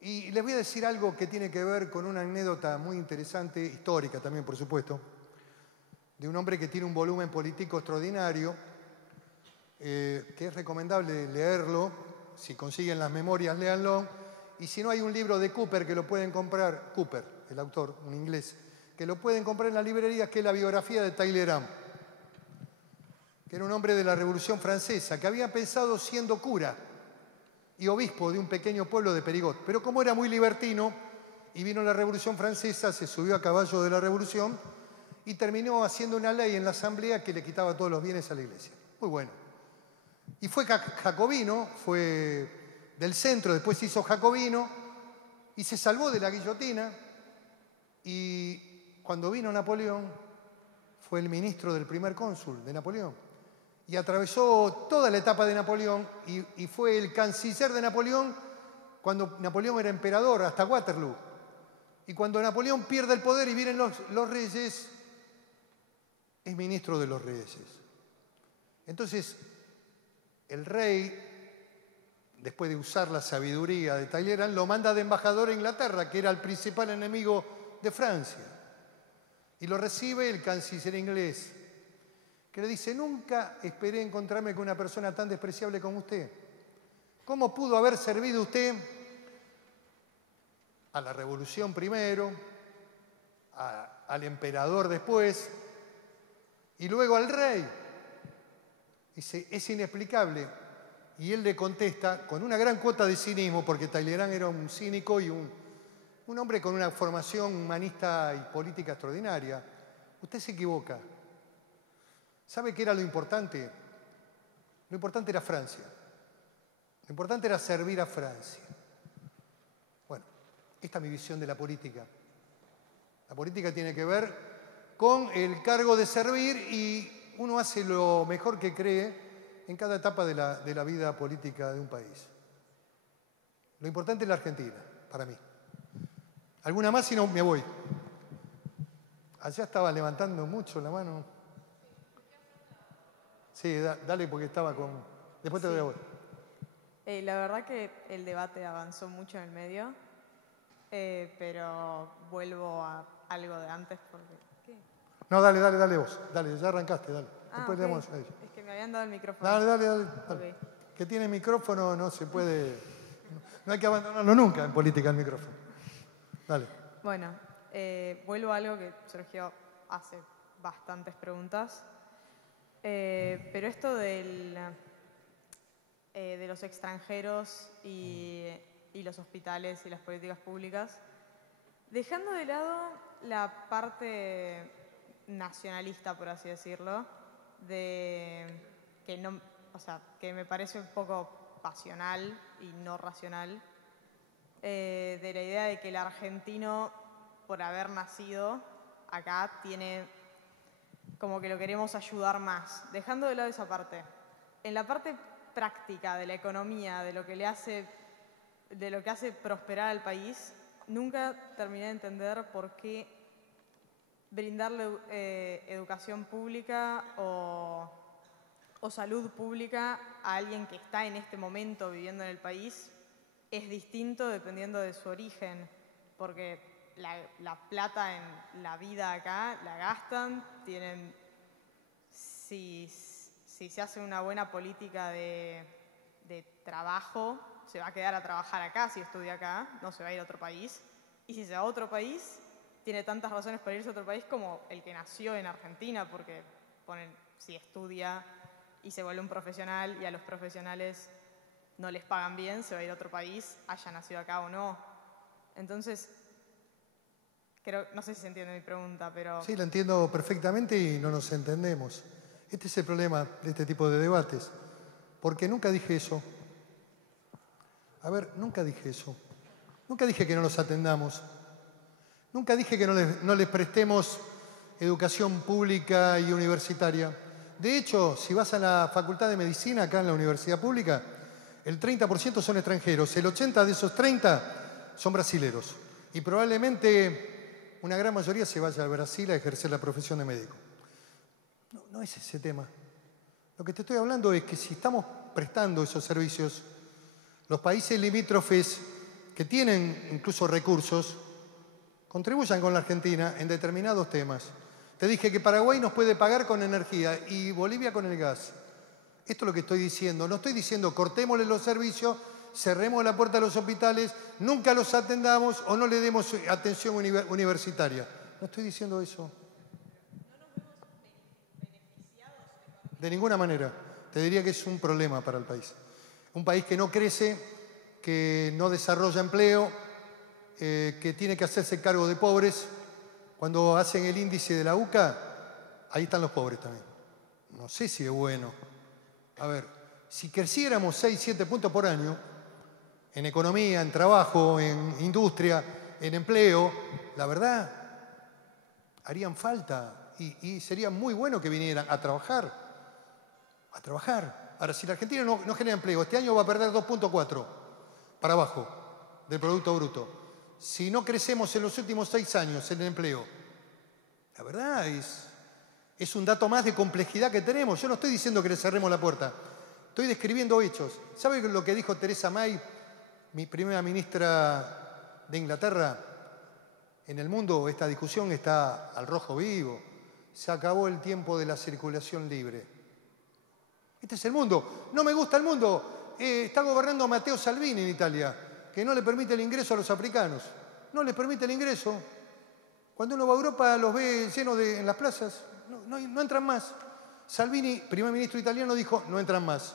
Y les voy a decir algo que tiene que ver con una anécdota muy interesante, histórica también, por supuesto, de un hombre que tiene un volumen político extraordinario, que es recomendable leerlo. Si consiguen las memorias, léanlo. Y si no, hay un libro de Cooper que lo pueden comprar, Cooper, el autor, un inglés, que lo pueden comprar en las librerías, que es la biografía de Talleyrand, que era un hombre de la Revolución Francesa, que había pensado siendo cura y obispo de un pequeño pueblo de Périgot. Pero como era muy libertino y vino la Revolución Francesa, se subió a caballo de la Revolución y terminó haciendo una ley en la Asamblea que le quitaba todos los bienes a la Iglesia. Muy bueno. Y fue jacobino, fue del centro, después se hizo jacobino y se salvó de la guillotina. Y cuando vino Napoleón, fue el ministro del primer cónsul de Napoleón. Y atravesó toda la etapa de Napoleón y fue el canciller de Napoleón cuando Napoleón era emperador, hasta Waterloo. Y cuando Napoleón pierde el poder y vienen los reyes, es ministro de los reyes. Entonces, el rey, después de usar la sabiduría de Talleyrand, lo manda de embajador a Inglaterra, que era el principal enemigo de Francia. Y lo recibe el canciller inglés, que le dice: nunca esperé encontrarme con una persona tan despreciable como usted. ¿Cómo pudo haber servido usted a la revolución primero, al emperador después, y luego al rey? Dice, es inexplicable. Y él le contesta con una gran cuota de cinismo, porque Talleyrand era un cínico y un hombre con una formación humanista y política extraordinaria. Usted se equivoca. ¿Sabe qué era lo importante? Lo importante era Francia. Lo importante era servir a Francia. Bueno, esta es mi visión de la política. La política tiene que ver con el cargo de servir y uno hace lo mejor que cree en cada etapa de la vida política de un país. Lo importante es la Argentina, para mí. ¿Alguna más? Si no, me voy. Allá estaba levantando mucho la mano. Sí, dale, porque estaba con... Después te doy la vuelta. La verdad que el debate avanzó mucho en el medio, pero vuelvo a algo de antes porque... ¿Qué? No, dale vos. Dale, ya arrancaste, dale. Después okay. damos a ellos. Es que me habían dado el micrófono. Dale. Okay. Que tiene micrófono no se puede... No hay que abandonarlo nunca en política, el micrófono. Dale. Bueno, vuelvo a algo que surgió hace bastantes preguntas. Pero esto de los extranjeros y los hospitales y las políticas públicas, dejando de lado la parte nacionalista, por así decirlo, que me parece un poco pasional y no racional, de la idea de que el argentino, por haber nacido acá, tiene como que lo queremos ayudar más. Dejando de lado esa parte, en la parte práctica de la economía, de lo que le hace de lo que hace prosperar al país, nunca terminé de entender por qué brindarle educación pública o salud pública a alguien que está en este momento viviendo en el país es distinto dependiendo de su origen, porque la plata en la vida acá la gastan, si se hace una buena política de trabajo, se va a quedar a trabajar acá si estudia acá, no se va a ir a otro país. Y si se va a otro país, tiene tantas razones para irse a otro país como el que nació en Argentina, porque si estudia y se vuelve un profesional y a los profesionales no les pagan bien, se va a ir a otro país, haya nacido acá o no. Entonces, no sé si se entiende mi pregunta, pero... Sí, la entiendo perfectamente y no nos entendemos. Este es el problema de este tipo de debates, porque nunca dije eso. A ver, nunca dije eso. Nunca dije que no los atendamos. Nunca dije que no les prestemos educación pública y universitaria. De hecho, si vas a la Facultad de Medicina, acá en la Universidad Pública, el 30% son extranjeros, el 80% de esos 30 son brasileros. Y probablemente una gran mayoría se vaya a Brasil a ejercer la profesión de médico. No es ese tema. Lo que te estoy hablando es que si estamos prestando esos servicios, los países limítrofes que tienen incluso recursos, contribuyan con la Argentina en determinados temas. Te dije que Paraguay nos puede pagar con energía y Bolivia con el gas. Esto es lo que estoy diciendo. No estoy diciendo cortémosle los servicios, cerremos la puerta a los hospitales, nunca los atendamos o no le demos atención universitaria. No estoy diciendo eso. De ninguna manera. Te diría que es un problema para el país. Un país que no crece, que no desarrolla empleo, que tiene que hacerse cargo de pobres. Cuando hacen el índice de la UCA, ahí están los pobres también. No sé si es bueno. A ver, si creciéramos 6, 7 puntos por año, en economía, en trabajo, en industria, en empleo, la verdad, harían falta y sería muy bueno que vinieran a trabajar. A trabajar. Ahora, si la Argentina no genera empleo, este año va a perder 2,4 para abajo del Producto Bruto. Si no crecemos en los últimos 6 años en el empleo, la verdad es un dato más de complejidad que tenemos. Yo no estoy diciendo que le cerremos la puerta, estoy describiendo hechos. ¿Sabe lo que dijo Theresa May, mi primera ministra de Inglaterra? En el mundo esta discusión está al rojo vivo. Se acabó el tiempo de la circulación libre. Este es el mundo. No me gusta el mundo. Está gobernando Matteo Salvini en Italia, que no le permite el ingreso a los africanos. No les permite el ingreso. Cuando uno va a Europa los ve llenos en las plazas. No entran más. Salvini, primer ministro italiano, dijo, no entran más.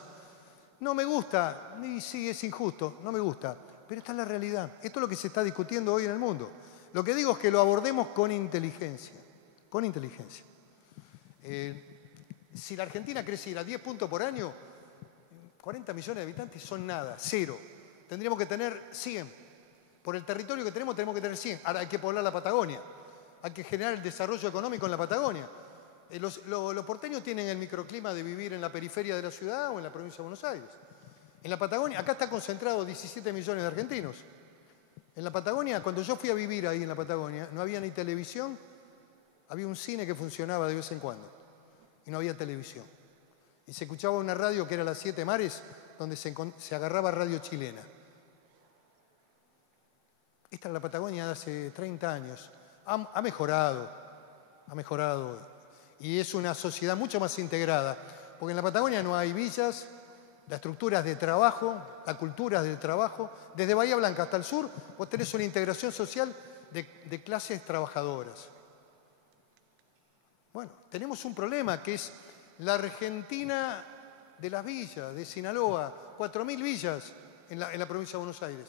No me gusta. Y sí, es injusto. No me gusta. Pero esta es la realidad. Esto es lo que se está discutiendo hoy en el mundo. Lo que digo es que lo abordemos con inteligencia. Con inteligencia. Si la Argentina creciera 10 puntos por año, 40 millones de habitantes son nada, cero. Tendríamos que tener 100. Por el territorio que tenemos que tener 100. Ahora hay que poblar la Patagonia. Hay que generar el desarrollo económico en la Patagonia. Los porteños tienen el microclima de vivir en la periferia de la ciudad o en la provincia de Buenos Aires. En la Patagonia, acá está concentrado 17 millones de argentinos. En la Patagonia, cuando yo fui a vivir ahí en la Patagonia, no había ni televisión, había un cine que funcionaba de vez en cuando. Y no había televisión. Y se escuchaba una radio que era Las Siete Mares, donde se agarraba radio chilena. Esta es la Patagonia de hace 30 años. Ha mejorado. Y es una sociedad mucho más integrada. Porque en la Patagonia no hay villas, las estructuras de trabajo, la cultura del trabajo. Desde Bahía Blanca hasta el sur, vos tenés una integración social de clases trabajadoras. Bueno, tenemos un problema que es la Argentina de las villas, de Sinaloa, 4.000 villas en la provincia de Buenos Aires.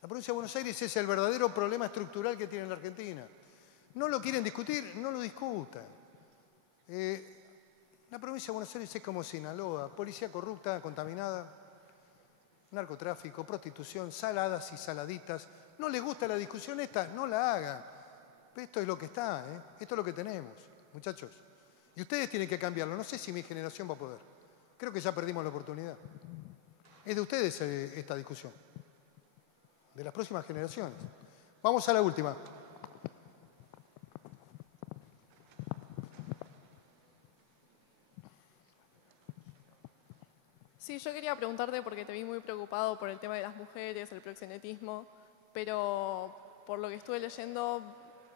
La provincia de Buenos Aires es el verdadero problema estructural que tiene la Argentina. No lo quieren discutir, no lo discutan. La provincia de Buenos Aires es como Sinaloa, policía corrupta, contaminada, narcotráfico, prostitución, saladas y saladitas. ¿No les gusta la discusión esta? No la hagan. Esto es lo que está, esto es lo que tenemos, muchachos. Y ustedes tienen que cambiarlo. No sé si mi generación va a poder. Creo que ya perdimos la oportunidad. Es de ustedes esta discusión. de las próximas generaciones. Vamos a la última. Sí, yo quería preguntarte porque te vi muy preocupado por el tema de las mujeres, el proxenetismo, pero por lo que estuve leyendo,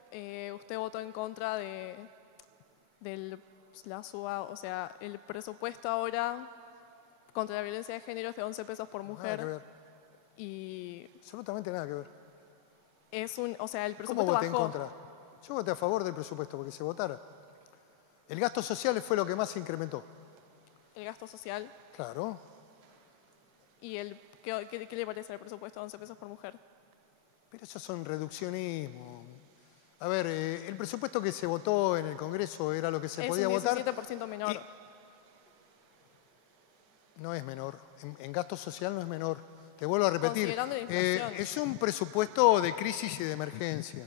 usted votó en contra del la suba, o sea, el presupuesto ahora contra la violencia de género es de 11 pesos por mujer. Nada que ver. Y Absolutamente nada que ver. o sea, el ¿Cómo presupuesto voté en bajó. contra? Yo voté a favor del presupuesto porque se votara. El gasto social fue lo que más se incrementó. El gasto social. Claro. ¿Y qué le parece el presupuesto de 11 pesos por mujer? Pero eso son reduccionismo. A ver, el presupuesto que se votó en el Congreso era lo que se podía votar. Es un 17% menor. No es menor. En gasto social no es menor. Te vuelvo a repetir. Considerando la inflación. Es un presupuesto de crisis y de emergencia.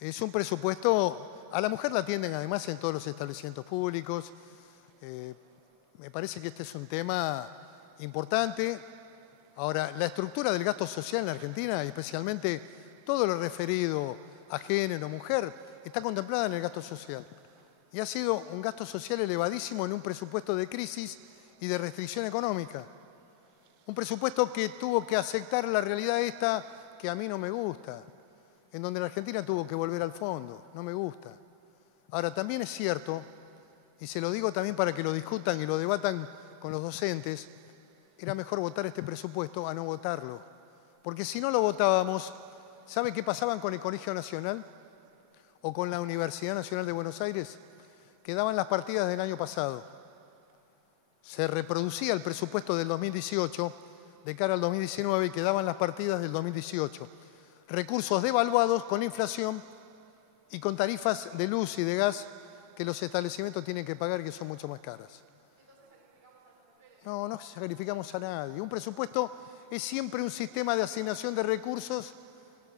Es un presupuesto... A la mujer la atienden además en todos los establecimientos públicos. Me parece que este es un tema importante. Ahora, la estructura del gasto social en la Argentina, y especialmente todo lo referido a género, mujer, está contemplada en el gasto social. Y ha sido un gasto social elevadísimo en un presupuesto de crisis y de restricción económica. Un presupuesto que tuvo que aceptar la realidad esta que a mí no me gusta, en donde la Argentina tuvo que volver al fondo. No me gusta. Ahora, también es cierto, y se lo digo también para que lo discutan y lo debatan con los docentes, era mejor votar este presupuesto a no votarlo. Porque si no lo votábamos, ¿sabe qué pasaban con el Colegio Nacional o con la Universidad Nacional de Buenos Aires? Quedaban las partidas del año pasado. Se reproducía el presupuesto del 2018 de cara al 2019 y quedaban las partidas del 2018. Recursos devaluados con la inflación y con tarifas de luz y de gas que los establecimientos tienen que pagar, que son mucho más caras. No sacrificamos a nadie. Un presupuesto es siempre un sistema de asignación de recursos,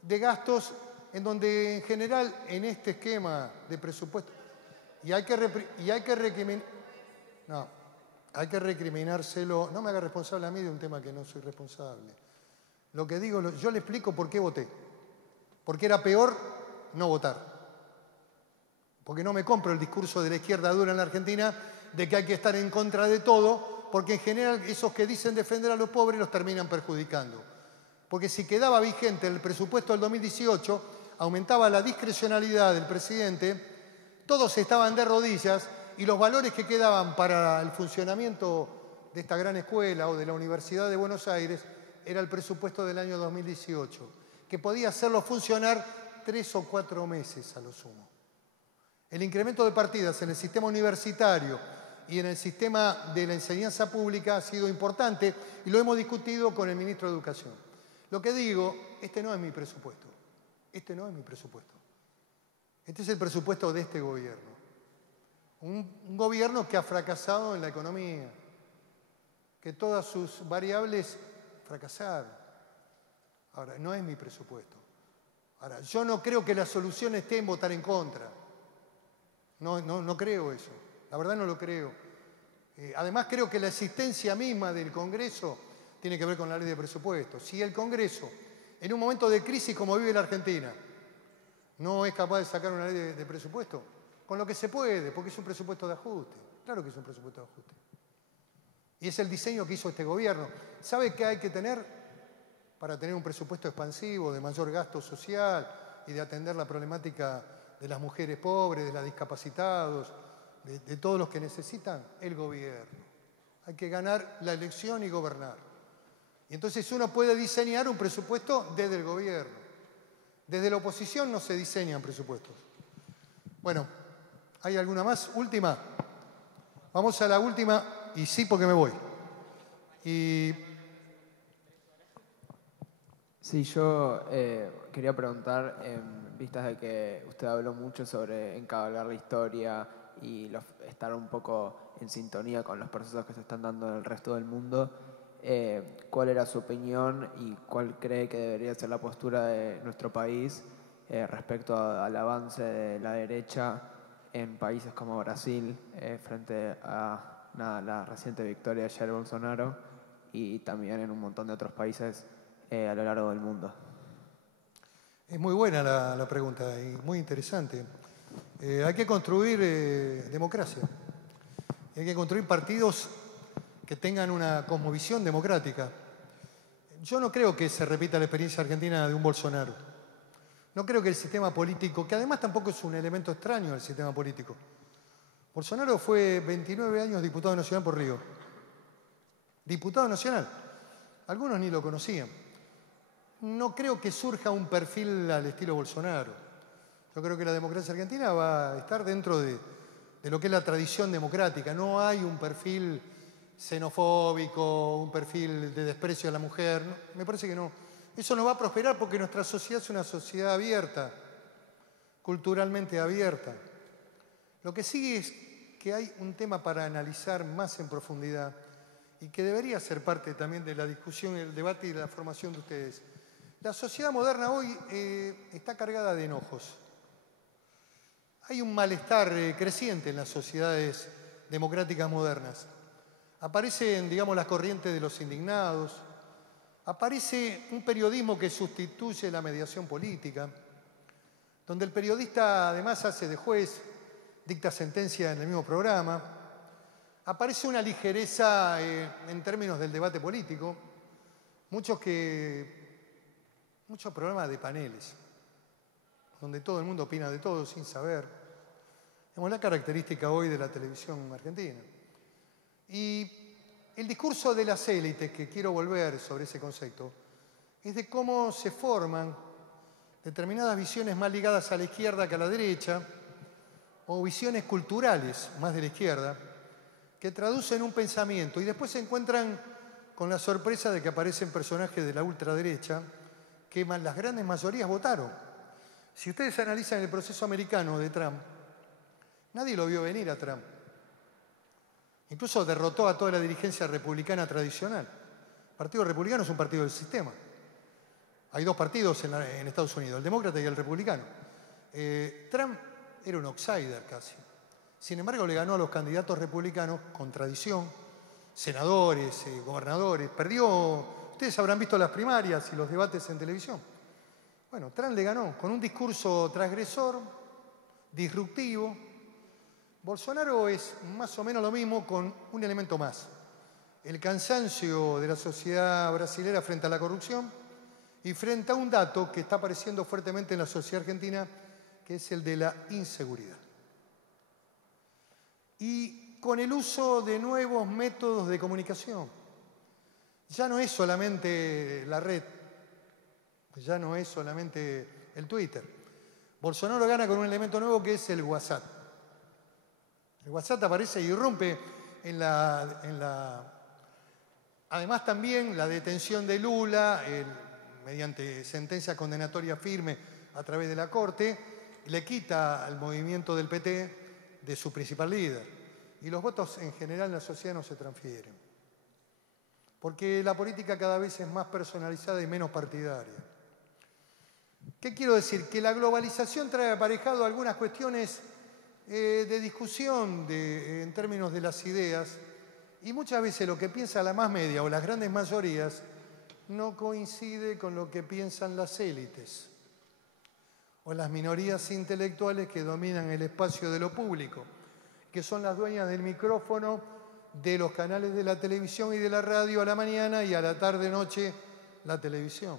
de gastos, en donde en general en este esquema de presupuesto, hay que recriminárselo. No me haga responsable a mí de un tema que no soy responsable. Lo que digo, yo le explico por qué voté. Porque era peor no votar. Porque no me compro el discurso de la izquierda dura en la Argentina de que hay que estar en contra de todo, porque en general esos que dicen defender a los pobres los terminan perjudicando. Porque si quedaba vigente el presupuesto del 2018, aumentaba la discrecionalidad del presidente, todos estaban de rodillas y los valores que quedaban para el funcionamiento de esta gran escuela o de la Universidad de Buenos Aires era el presupuesto del año 2018, que podía hacerlo funcionar 3 o 4 meses a lo sumo. El incremento de partidas en el sistema universitario y en el sistema de la enseñanza pública ha sido importante y lo hemos discutido con el ministro de Educación. Lo que digo, este no es mi presupuesto. Este no es mi presupuesto. Este es el presupuesto de este gobierno. Un gobierno que ha fracasado en la economía, que todas sus variables fracasaron. Ahora, no es mi presupuesto. Ahora, yo no creo que la solución esté en votar en contra. No creo eso. La verdad no lo creo. Además creo que la existencia misma del Congreso tiene que ver con la ley de presupuesto. Si el Congreso, en un momento de crisis como vive la Argentina, no es capaz de sacar una ley de presupuesto, con lo que se puede, porque es un presupuesto de ajuste. Claro que es un presupuesto de ajuste. Y es el diseño que hizo este gobierno. ¿Sabe qué hay que tener para tener un presupuesto expansivo, de mayor gasto social y de atender la problemática de las mujeres pobres, de los discapacitados, de todos los que necesitan? El gobierno. Hay que ganar la elección y gobernar. Y entonces uno puede diseñar un presupuesto desde el gobierno. Desde la oposición no se diseñan presupuestos. Bueno, ¿hay alguna más? Última. Vamos a la última, y sí, porque me voy. Sí, yo quería preguntar, en vistas de que usted habló mucho sobre encabalgar la historia y estar un poco en sintonía con los procesos que se están dando en el resto del mundo, ¿cuál era su opinión y cuál cree que debería ser la postura de nuestro país respecto al avance de la derecha en países como Brasil frente a la reciente victoria de Jair Bolsonaro y también en un montón de otros países a lo largo del mundo? Es muy buena la pregunta y muy interesante. Hay que construir democracia. Hay que construir partidos que tengan una cosmovisión democrática. Yo no creo que se repita la experiencia argentina de un Bolsonaro. No creo que el sistema político, que además tampoco es un elemento extraño al sistema político. Bolsonaro fue 29 años diputado nacional por Río. Diputado nacional. Algunos ni lo conocían. No creo que surja un perfil al estilo Bolsonaro. Yo creo que la democracia argentina va a estar dentro de lo que es la tradición democrática. No hay un perfil xenofóbico, un perfil de desprecio a la mujer. No, me parece que no. Eso no va a prosperar porque nuestra sociedad es una sociedad abierta, culturalmente abierta. Lo que sigue es que hay un tema para analizar más en profundidad y que debería ser parte también de la discusión, el debate y la formación de ustedes. La sociedad moderna hoy está cargada de enojos. Hay un malestar creciente en las sociedades democráticas modernas. Aparecen, digamos, las corrientes de los indignados. Aparece un periodismo que sustituye la mediación política, donde el periodista además hace de juez, dicta sentencia en el mismo programa. Aparece una ligereza en términos del debate político. Muchos programas de paneles, donde todo el mundo opina de todo sin saber. Es la característica hoy de la televisión argentina. Y el discurso de las élites, que quiero volver sobre ese concepto, es de cómo se forman determinadas visiones más ligadas a la izquierda que a la derecha, o visiones culturales más de la izquierda, que traducen un pensamiento y después se encuentran con la sorpresa de que aparecen personajes de la ultraderecha que las grandes mayorías votaron. Si ustedes analizan el proceso americano de Trump, nadie lo vio venir a Trump. Incluso derrotó a toda la dirigencia republicana tradicional. El Partido Republicano es un partido del sistema. Hay dos partidos en Estados Unidos, el demócrata y el republicano. Trump era un outsider casi. Sin embargo, le ganó a los candidatos republicanos con tradición, senadores, gobernadores. Perdió. Ustedes habrán visto las primarias y los debates en televisión. Bueno, Trump le ganó con un discurso transgresor, disruptivo. Bolsonaro es más o menos lo mismo con un elemento más. El cansancio de la sociedad brasilera frente a la corrupción y frente a un dato que está apareciendo fuertemente en la sociedad argentina, que es el de la inseguridad. Y con el uso de nuevos métodos de comunicación. Ya no es solamente la red, ya no es solamente el Twitter. Bolsonaro gana con un elemento nuevo que es el WhatsApp. El WhatsApp aparece y irrumpe además también la detención de Lula, mediante sentencia condenatoria firme a través de la Corte, le quita al movimiento del PT de su principal líder. Y los votos en general en la sociedad no se transfieren. Porque la política cada vez es más personalizada y menos partidaria. ¿Qué quiero decir? Que la globalización trae aparejado algunas cuestiones de discusión en términos de las ideas, y muchas veces lo que piensa la más media o las grandes mayorías no coincide con lo que piensan las élites o las minorías intelectuales que dominan el espacio de lo público, que son las dueñas del micrófono, de los canales de la televisión y de la radio a la mañana y a la tarde-noche la televisión,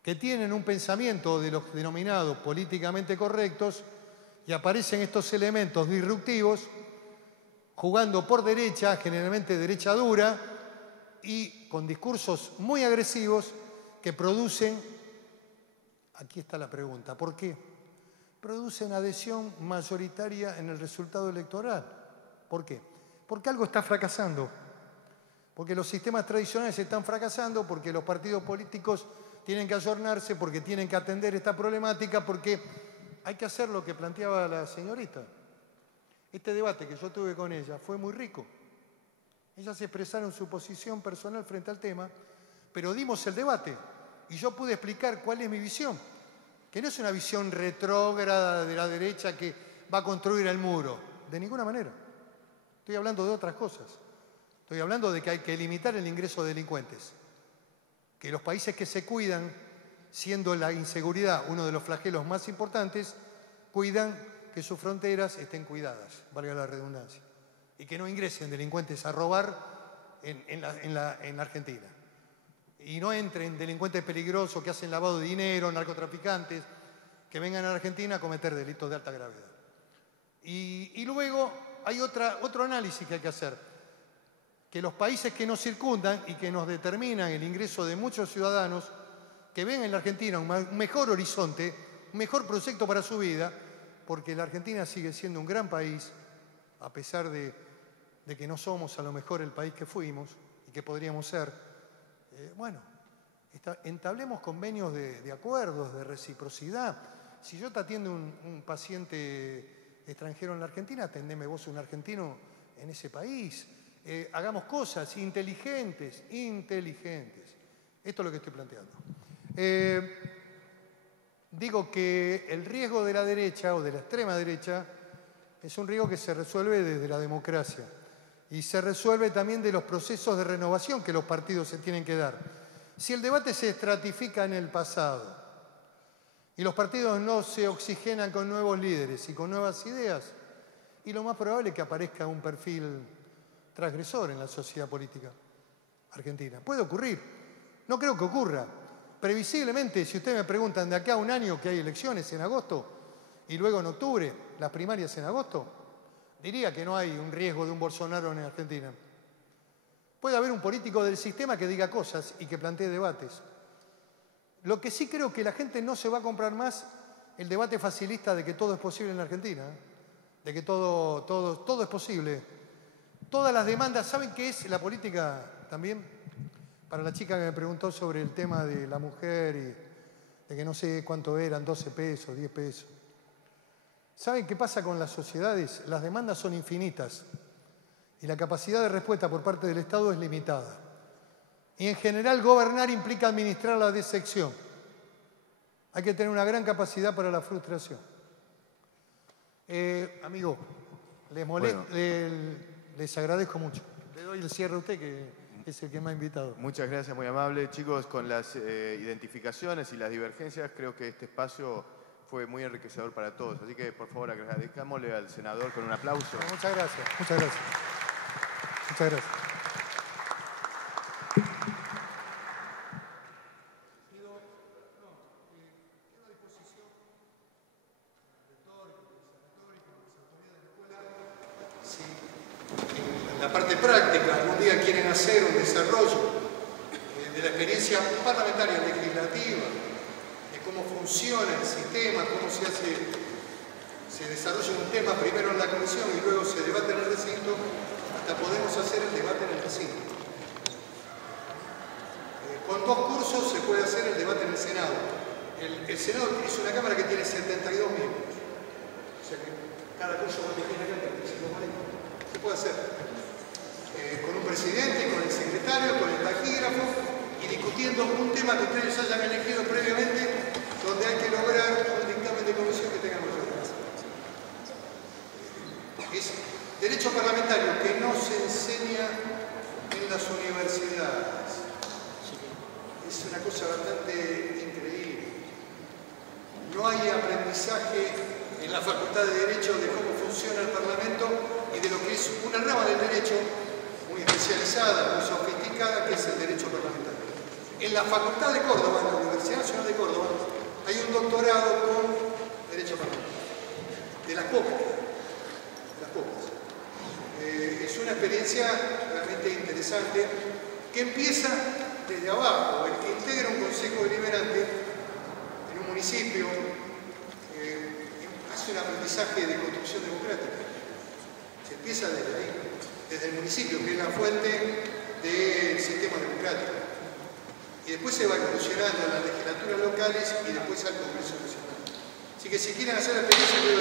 que tienen un pensamiento de los denominados políticamente correctos y aparecen estos elementos disruptivos jugando por derecha, generalmente derecha dura, y con discursos muy agresivos que producen, aquí está la pregunta, ¿por qué? Producen adhesión mayoritaria en el resultado electoral. ¿Por qué? Porque algo está fracasando, porque los sistemas tradicionales están fracasando, porque los partidos políticos tienen que ayornarse, porque tienen que atender esta problemática, porque hay que hacer lo que planteaba la señorita. Este debate que yo tuve con ella fue muy rico. Ellas expresaron su posición personal frente al tema, pero dimos el debate y yo pude explicar cuál es mi visión, que no es una visión retrógrada de la derecha que va a construir el muro, de ninguna manera. Estoy hablando de otras cosas. Estoy hablando de que hay que limitar el ingreso de delincuentes. que los países que se cuidan, siendo la inseguridad uno de los flagelos más importantes, cuidan que sus fronteras estén cuidadas, valga la redundancia, y que no ingresen delincuentes a robar en la Argentina. Y no entren delincuentes peligrosos que hacen lavado de dinero, narcotraficantes, que vengan a la Argentina a cometer delitos de alta gravedad. Y luego hay otro análisis que hay que hacer, que los países que nos circundan y que nos determinan el ingreso de muchos ciudadanos que ven en la Argentina un mejor horizonte, un mejor proyecto para su vida, porque la Argentina sigue siendo un gran país, a pesar de que no somos a lo mejor el país que fuimos y que podríamos ser. Bueno, entablemos convenios de acuerdos, de reciprocidad. Si yo te atiendo un paciente extranjero en la Argentina, atendeme vos un argentino en ese país. Hagamos cosas inteligentes. Esto es lo que estoy planteando. Digo que el riesgo de la derecha o de la extrema derecha es un riesgo que se resuelve desde la democracia y se resuelve también de los procesos de renovación que los partidos se tienen que dar. Si el debate se estratifica en el pasado y los partidos no se oxigenan con nuevos líderes y con nuevas ideas, y lo más probable es que aparezca un perfil transgresor en la sociedad política argentina. Puede ocurrir, no creo que ocurra. Previsiblemente, si ustedes me preguntan de acá a un año que hay elecciones en agosto y luego en octubre, las primarias en agosto, diría que no hay un riesgo de un Bolsonaro en Argentina. Puede haber un político del sistema que diga cosas y que plantee debates. Lo que sí creo que la gente no se va a comprar más el debate facilista de que todo es posible en la Argentina, de que todo es posible. Todas las demandas, ¿saben qué es la política también? Para la chica que me preguntó sobre el tema de la mujer y de que no sé cuánto eran, 12 pesos, 10 pesos. ¿Saben qué pasa con las sociedades? Las demandas son infinitas y la capacidad de respuesta por parte del Estado es limitada. Y en general gobernar implica administrar la decepción. Hay que tener una gran capacidad para la frustración. Amigo, les agradezco mucho. Le doy el cierre a usted que es el que me ha invitado. Muchas gracias, muy amable. Chicos, con las identificaciones y las divergencias, creo que este espacio fue muy enriquecedor para todos. Así que, por favor, agradezcámosle al senador con un aplauso. Muchas gracias, muchas gracias. Muchas gracias. La parte práctica, algún día quieren hacer un desarrollo de la experiencia parlamentaria legislativa, de cómo funciona el sistema, cómo se desarrolla un tema primero en la comisión y luego se debate en el recinto, hasta podemos hacer el debate en el recinto. Con 2 cursos se puede hacer el debate en el Senado. El Senado es una Cámara que tiene 72 miembros. O sea que cada curso va a tener acá 35 se puede hacer. Con un presidente, con el secretario, con el taquígrafo y discutiendo un tema que ustedes hayan elegido previamente, donde hay que lograr un dictamen de comisión que tenga nosotros. Es derecho parlamentario que no se enseña en las universidades. Es una cosa bastante increíble. No hay aprendizaje en la Facultad de Derecho de cómo funciona el Parlamento y de lo que es una rama del derecho muy especializada, muy sofisticada, que es el derecho parlamentario. En la Facultad de Córdoba, en la Universidad Nacional de Córdoba, hay un doctorado con derecho parlamentario. De las pocas. Es una experiencia realmente interesante que empieza desde abajo. El que integra un consejo deliberante en un municipio hace un aprendizaje de construcción democrática. Se empieza desde ahí, desde el municipio, que es la fuente del sistema democrático. Y después se va evolucionando a las legislaturas locales y después al Congreso Nacional. Así que si quieren hacer la experiencia que